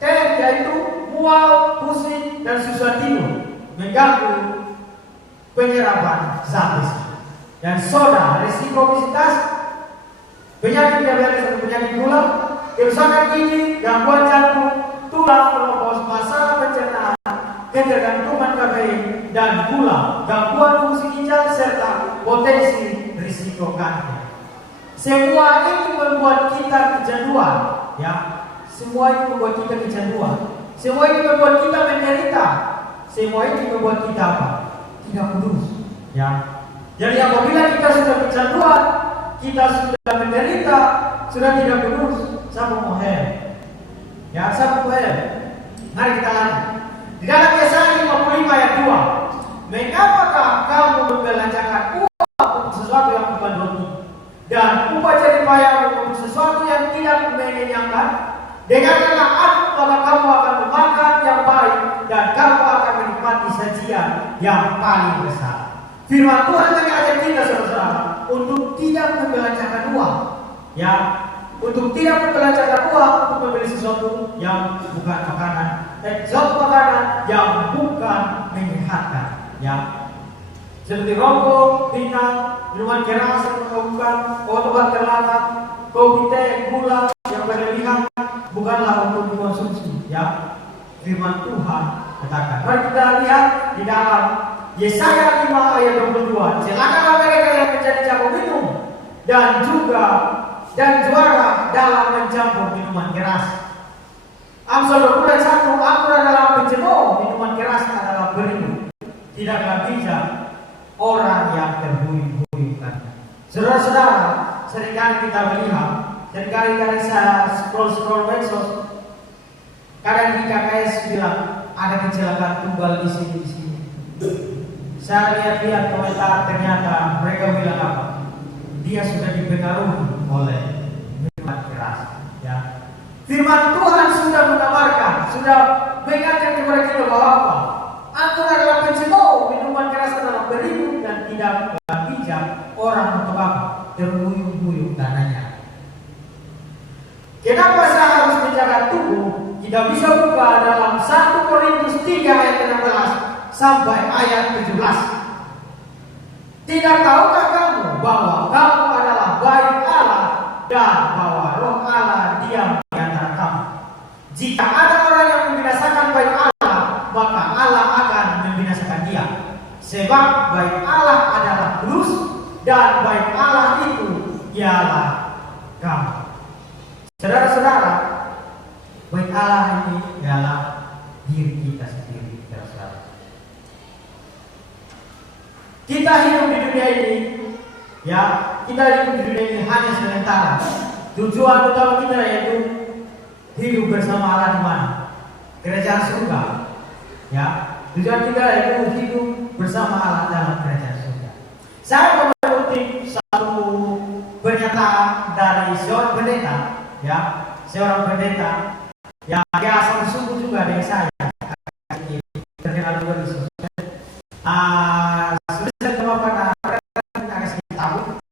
Teh yaitu mual, pusing dan susah tidur, mengganggu penyerapan zat besi. Dan soda, risiko obesitas, penyakit diabetes atau penyakit gula, kerusakan gigi, gangguan jantung, tulang keropos, masalah pencernaan, ketergantungan kafein dan gula, gangguan fungsi ginjal serta potensi risiko kanker. Semua ini membuat kita kecanduan, ya. Semua ini membuat kita kecanduan. Semua ini membuat kita menderita. Semua ini membuat kita apa? Tidak kudus, ya. Jadi apabila kita sudah kecanduan, kita sudah menderita, sudah tidak kudus, sama moher. Ya, sama moher. Mari kita lanjut. Di dalam Yesaya 55 ayat 2, mengapakah kamu membelanjakan uang untuk sesuatu yang bukan roti, dan upah jerih payah untuk sesuatu yang tidak mengenyangkan? Dengarkanlah aku, maka kamu akan memakan yang baik, dan kamu akan menikmati sajian yang paling besar. Firman Tuhan mengajak kita saudara untuk tidak membelanjakan uang, ya, untuk tidak membelanjakan uang untuk membeli sesuatu yang bukan makanan, sesuatu makanan yang bukan menyehatkan, ya, seperti rokok, minum, minuman keras yang memabukkan, obat terlarang, kopi, teh, gula yang berlebihan, bukanlah untuk dikonsumsi, ya. Firman Tuhan katakan. Mari kita lihat di dalam Yesaya 5 ayat 22. Celakalah mereka yang menjadi jago minum dan juara dalam mencampur minuman keras. Amsal 20 ayat 1, aku adalah pencemooh, minuman keras adalah beribu. Tidaklah bijak orang yang terbuyung-buyungkan. Saudara-saudara, seringkali kita melihat, seringkali saya scroll medsos, kadang di KKS bilang ada kecelakaan tunggal di sini. Saya lihat komentar, ternyata mereka bilang apa? Dia sudah dipengaruhi oleh minuman keras. Ya. Firman Tuhan sudah mengabarkan, sudah mengajak kepada kita bahwa apa? Aku adalah pencemooh, minuman keras adalah beribu, dan tidak bijak orang untuk apa? Terbuyung-buyung dananya. Kenapa saya harus menjaga tubuh? Kita bisa buka dalam 1 Korintus 3 ayat 16 sampai ayat 17. Tidak tahukah kamu bahwa kamu adalah bait Allah dan bahwa Roh Allah diam di antara kamu? Jika ada orang yang membinasakan bait Allah, maka Allah akan membinasakan dia. Sebab bait Allah adalah kudus dan bait Allah itu ialah kamu. Saudara-saudara, bait Allah ini ialah diri kita sendiri, saudara. Kita hidup di dunia ini, ya, kita hidup di dunia ini hanya sementara. Tujuan utama kita yaitu hidup bersama Allah di mana? Kerajaan surga. Ya, tujuan kita yaitu hidup bersama Allah dalam kerajaan surga. Saya mau mengutip satu pernyataan dari seorang pendeta, ya, seorang pendeta yang dia asal suku juga dengan saya. Terkenal juga di sosial. Sudah saya agak sedikit tahu.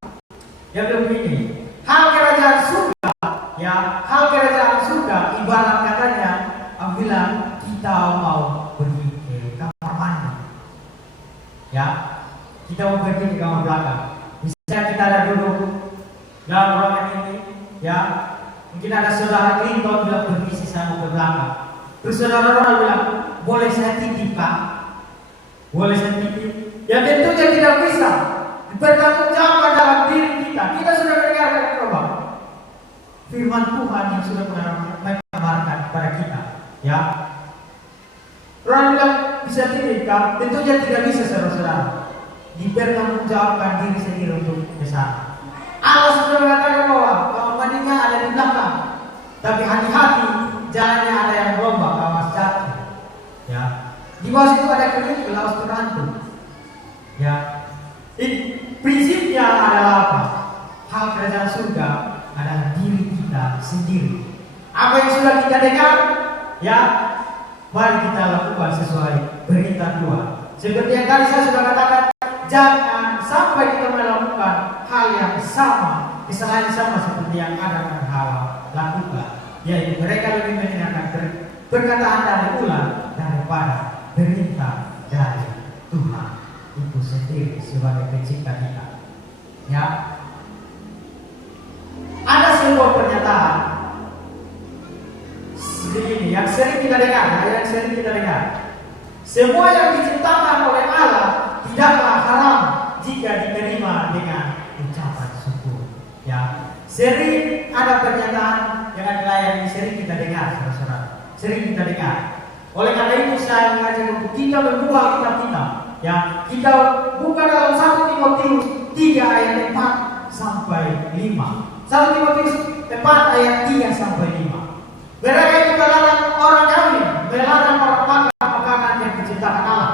Yang begini, hal kerajaan surga, ya, hal kerajaan surga ibarat katanya apabila kita mau pergi ke kamar mandi, ya, kita mau pergi ke kamar belakang. Misalnya kita ada duduk dalam ruangan ini, ya, mungkin ada saudara Clinton bilang permisi saya mau ke belakang. Terus saudara bilang, boleh saya titip Pak? Boleh saya titip? Ya tentunya tidak bisa. Bertanggungjawab dalam diri kita. Kita sudah mendengarkan coba firman Tuhan yang sudah mengabarkan kepada kita. Ya, orang bilang bisa titip Kak? Tentunya tidak bisa, saudara-saudara. Dipertanggungjawabkan diri sendiri untuk besar. Allah sudah mengatakan bahwa kamar mandinya ada di belakang, tapi hati-hati jalannya ada yang gelombang, awas jatuh. Ya, di bawah situ ada kerikil, awas terhantu. Ya, prinsipnya adalah apa? Hal kerajaan surga adalah diri kita sendiri. Apa yang sudah kita dengar, ya, mari kita lakukan sesuai berita Tuhan. Seperti yang tadi saya sudah katakan, jangan sampai kita melakukan hal yang sama, kesalahan sama seperti yang Adam dan Hawa lakukan, yaitu mereka lebih mendengarkan perkataan dari ular daripada perintah dari Tuhan itu sendiri sebagai pencipta kita. Ya, ada sebuah pernyataan begini yang sering kita dengar, semua yang diciptakan oleh Allah tidaklah haram jika diterima dengan ucapan syukur. Ya, sering ada pernyataan yang ada yang sering kita dengar, saudara-saudara. Sering kita dengar. Oleh karena itu saya mengajak untuk kita membuka kitab-kitab. Ya, kita buka dalam 1 Timotius 3 ayat 4 sampai 5. 1 Timotius 4 ayat 3 sampai 5. Mereka itu melarang orang kafir, melarang orang makan makanan yang diciptakan Allah,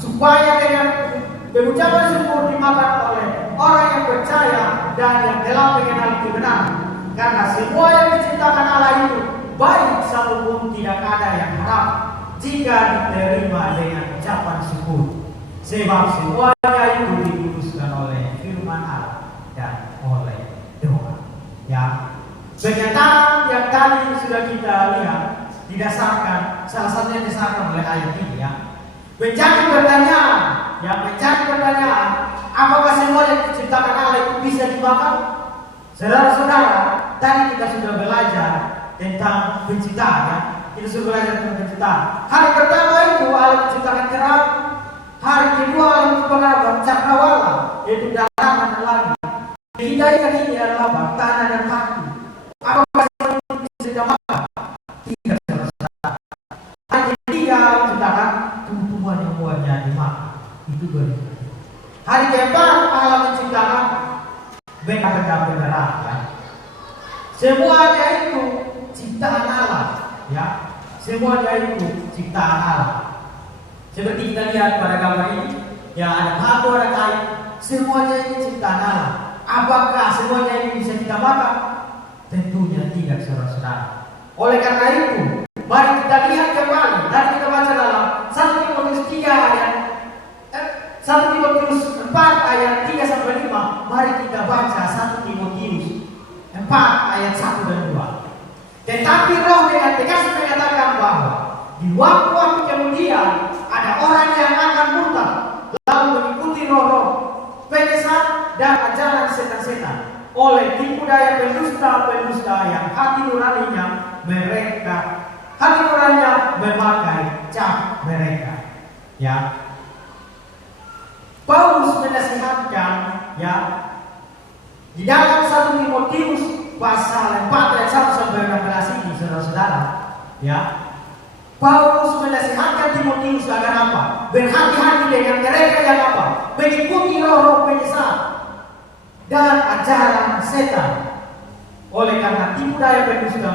supaya dengan pengucapan syukur dimakan oleh orang yang percaya dan yang telah mengenal kebenaran. Karena semua yang diciptakan Allah itu baik, satupun tidak ada yang haram jika diterima dengan ucapan syukur. Sebab semuanya itu dikuduskan oleh firman Allah dan oleh doa. Ya, pernyataan yang tadi sudah kita lihat didasarkan, salah satunya didasarkan oleh ayat ini, ya. Menjadi pertanyaan, apakah semua yang diciptakan Allah itu bisa dimakan? Saudara-saudara, tadi kita sudah belajar tentang penciptaan, ya. Kita sudah belajar tentang penciptaan. Hari pertama itu Allah menciptakan terang. Hari kedua Allah menciptakan cakrawala, yaitu darah dan langit. Kita ingat ini adalah apa? Tanah dan hati. Apakah semua itu bisa dimakan? Tidak, saudara-saudara. Hari ketiga Allah menciptakan tumbuhan yang buahnya dimakan. Itu berarti. Hari keempat Allah menciptakan benda-benda beneran, ya. Semuanya itu ciptaan Allah, ya. Semuanya itu ciptaan Allah. Seperti kita lihat pada gambar ini, ya, ada batu, ada kayu, semuanya ini ciptaan Allah. Apakah semuanya ini bisa kita makan? Tentunya tidak, saudara-saudara. Oleh karena itu, mari kita lihat kembali. Tadi kita baca dalam 1 Timotius 4 ayat 3 sampai 5. Mari kita baca 1 Timotius 4 ayat 1 dan 2. Tetapi Roh dengan tegas menyatakan bahwa di waktu-waktu kemudian ada orang yang akan murtad, lalu mengikuti roh-roh penyesat dan ajaran setan-setan, oleh tipu daya pendusta-pendusta yang hati nuraninya mereka ya. Paulus menasihatkan, ya, di dalam 1 Timotius pasal 4 ayat 1 sampai 16 ini, saudara-saudara, ya. Paulus menasihatkan Timotius agar apa? Berhati-hati dengan mereka yang apa? Mengikuti roh-roh penyesat dan ajaran setan. Oleh karena tipu daya pendusta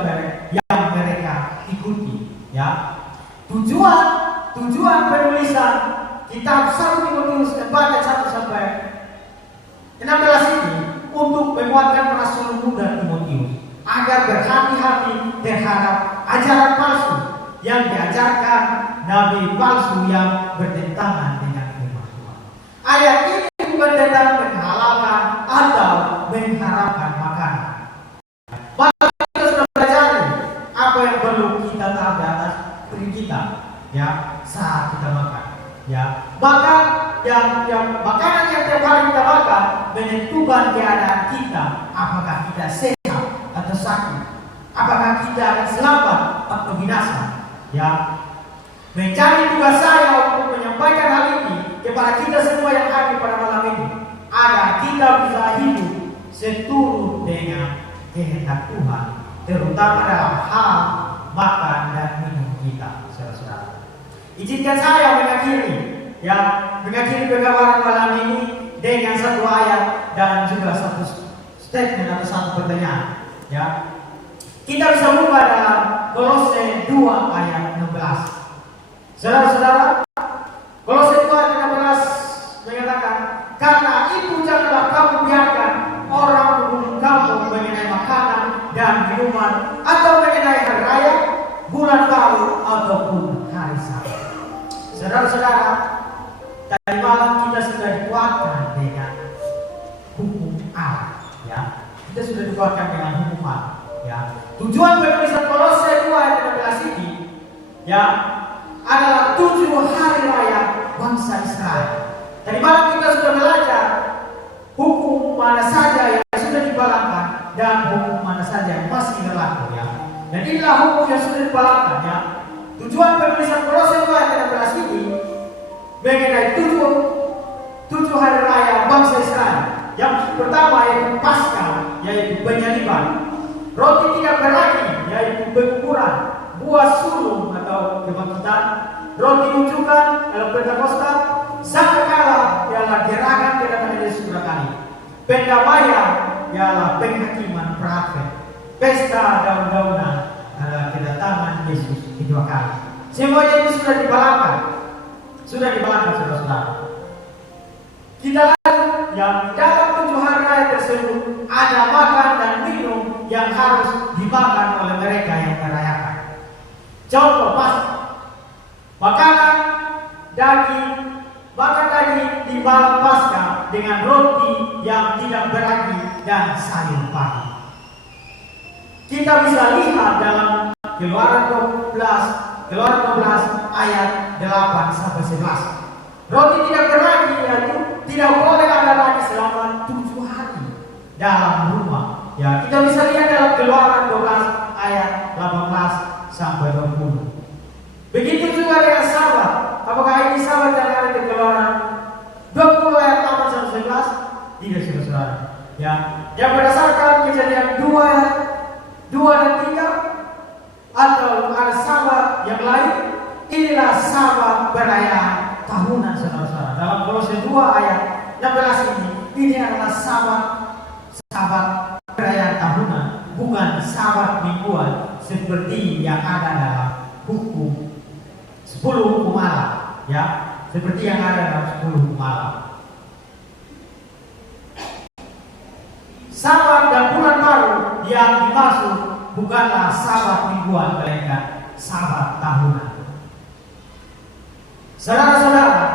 yang mereka ikuti, ya. Tujuan penulisan kitab 1 Timotius 4 ayat 1 sampai 16 ini untuk menguatkan rasul muda Timotius agar berhati-hati terhadap ajaran palsu yang diajarkan nabi palsu yang bertentangan dengan firman Tuhan. Ayat ini bukan tentang menghalalkan atau mengharamkan makanan. Bahkan kita sudah pelajari apa yang perlu kita tahu di atas diri kita, ya, saat kita makan, ya. Bahkan yang makanan yang tiap hari kita makan menentukan keadaan kita, apakah kita sehat atau sakit, apakah kita akan selamat atau binasa, ya. Menjadi tugas saya untuk menyampaikan hal ini kepada kita semua yang hadir pada malam ini, agar kita bisa hidup seturut dengan kehendak Tuhan, terutama dalam hal makan dan minum kita, saudara-saudara. Izinkan saya mengakhiri perkabaran malam ini dengan satu ayat dan juga satu statement atau satu pertanyaan, ya. Kita bisa buka dalam Kolose 2 ayat 16. Saudara-saudara, Kolose 2 ayat 16 mengatakan, karena itu janganlah kamu biarkan orang menghubung kamu mengenai makanan dan minuman, atau mengenai hari raya, bulan baru, ataupun hari Sabat. Saudara-saudara, tadi malam kita sudah dikuatkan dengan hukum Allah, ya. Kita sudah dikuatkan dengan hukum Allah, ya. Tujuan penulisan Kolose 2 ayat 16 ini, ya, adalah 7 hari raya bangsa Israel. Tadi malam kita sudah belajar hukum mana saja yang sudah dibatalkan dan hukum mana saja yang masih berlaku, ya. Dan inilah hukum yang sudah dibatalkan, ya. Tujuan penulisan Kolose 2 ayat 16 ini mengenai 7 hari raya bangsa Israel. Yang pertama yaitu Paskah, yaitu penyaliban. Roti tidak beragi, yaitu penguburan. Buah sulung atau kebangkitan. Roti unjukan dalam Pentakosta. Sangkakala ialah gerakan kedatangan Yesus kedua kali. Pendamaian ialah penghakiman praktek. Pesta daun-daunan adalah kedatangan Yesus kedua kali. Semuanya itu sudah dibatalkan. Saudara-saudara. Kita lanjut, yang dalam 7 hari raya tersebut ada makan dan minum yang harus dimakan oleh mereka yang merayakan. Contoh makan daging di malam Paskah dengan roti yang tidak beragi dan sayur pagi. Kita bisa lihat dalam Keluaran 12 ayat 8 sampai 11. Roti tidak beragi yaitu tidak boleh ada lagi selama 7 hari dalam rumah. Ya, kita bisa lihat dalam Keluaran 12 ayat 18 sampai 20. Begitu juga dengan Sabat. Apakah ini Sabat yang ada di Keluaran 20 ayat 8 sampai 11? Tidak, saudara. Ya, yang berdasarkan Kejadian 2 dan 3 atau ada Sabat yang lain, inilah Sabat perayaan tahunan, saudara-saudara. Dalam Kolose 2 ayat 16 ini adalah Sabat perayaan tahunan, bukan Sabat mingguan seperti yang ada dalam hukum 10 hukum Allah, ya, seperti yang ada dalam 10 hukum Allah. Sabat dan bulan baru yang dimaksud bukanlah Sabat mingguan, melainkan Sabat tahunan. Saudara-saudara,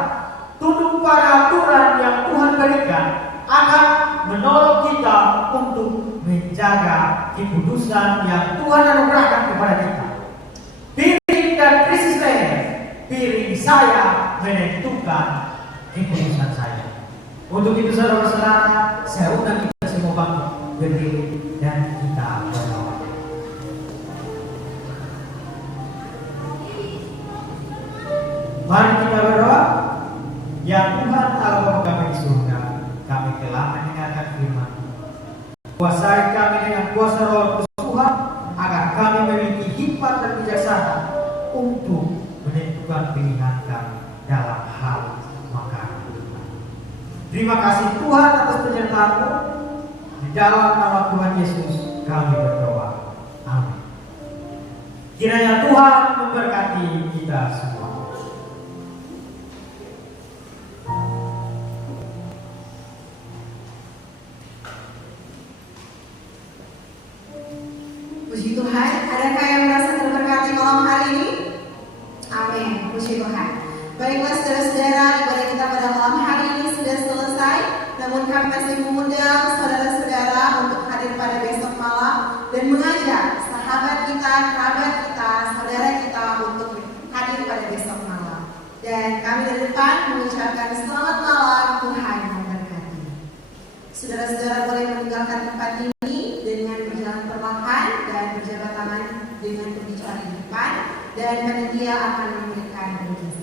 tunduk pada aturan yang Tuhan berikan akan menolong kita untuk menjaga kekudusan yang Tuhan anugerahkan kepada kita. Piring dan krisis leher, piring saya menentukan kekudusan saya. Untuk itu, saudara-saudara, saya undang kita semua bangkit berdiri dan kita berdoa. Mari kita berdoa. mendengarkan firman. Kuasai kami dengan kuasa Roh Kudus Tuhan, agar kami memiliki hikmat dan bijaksana untuk menentukan pilihan kami dalam hal makanan. Terima kasih Tuhan atas penyertaan-Mu. Di dalam nama Tuhan Yesus kami berdoa. Amin. Kiranya Tuhan memberkati kita semua. Puji Tuhan, adakah yang merasa terberkati malam hari ini? Amin, puji Tuhan. Baiklah saudara-saudara, ibadah kita pada malam hari ini sudah selesai. Namun kami masih mengundang saudara-saudara untuk hadir pada besok malam dan mengajak sahabat kita, kerabat kita, saudara kita untuk hadir pada besok malam. Dan kami dari depan mengucapkan selamat malam, Tuhan memberkati. Saudara-saudara boleh meninggalkan tempat ini dengan berjalan perlahan dan berjabat tangan dengan pembicara di depan, dan panitia akan memberikan bingkisan.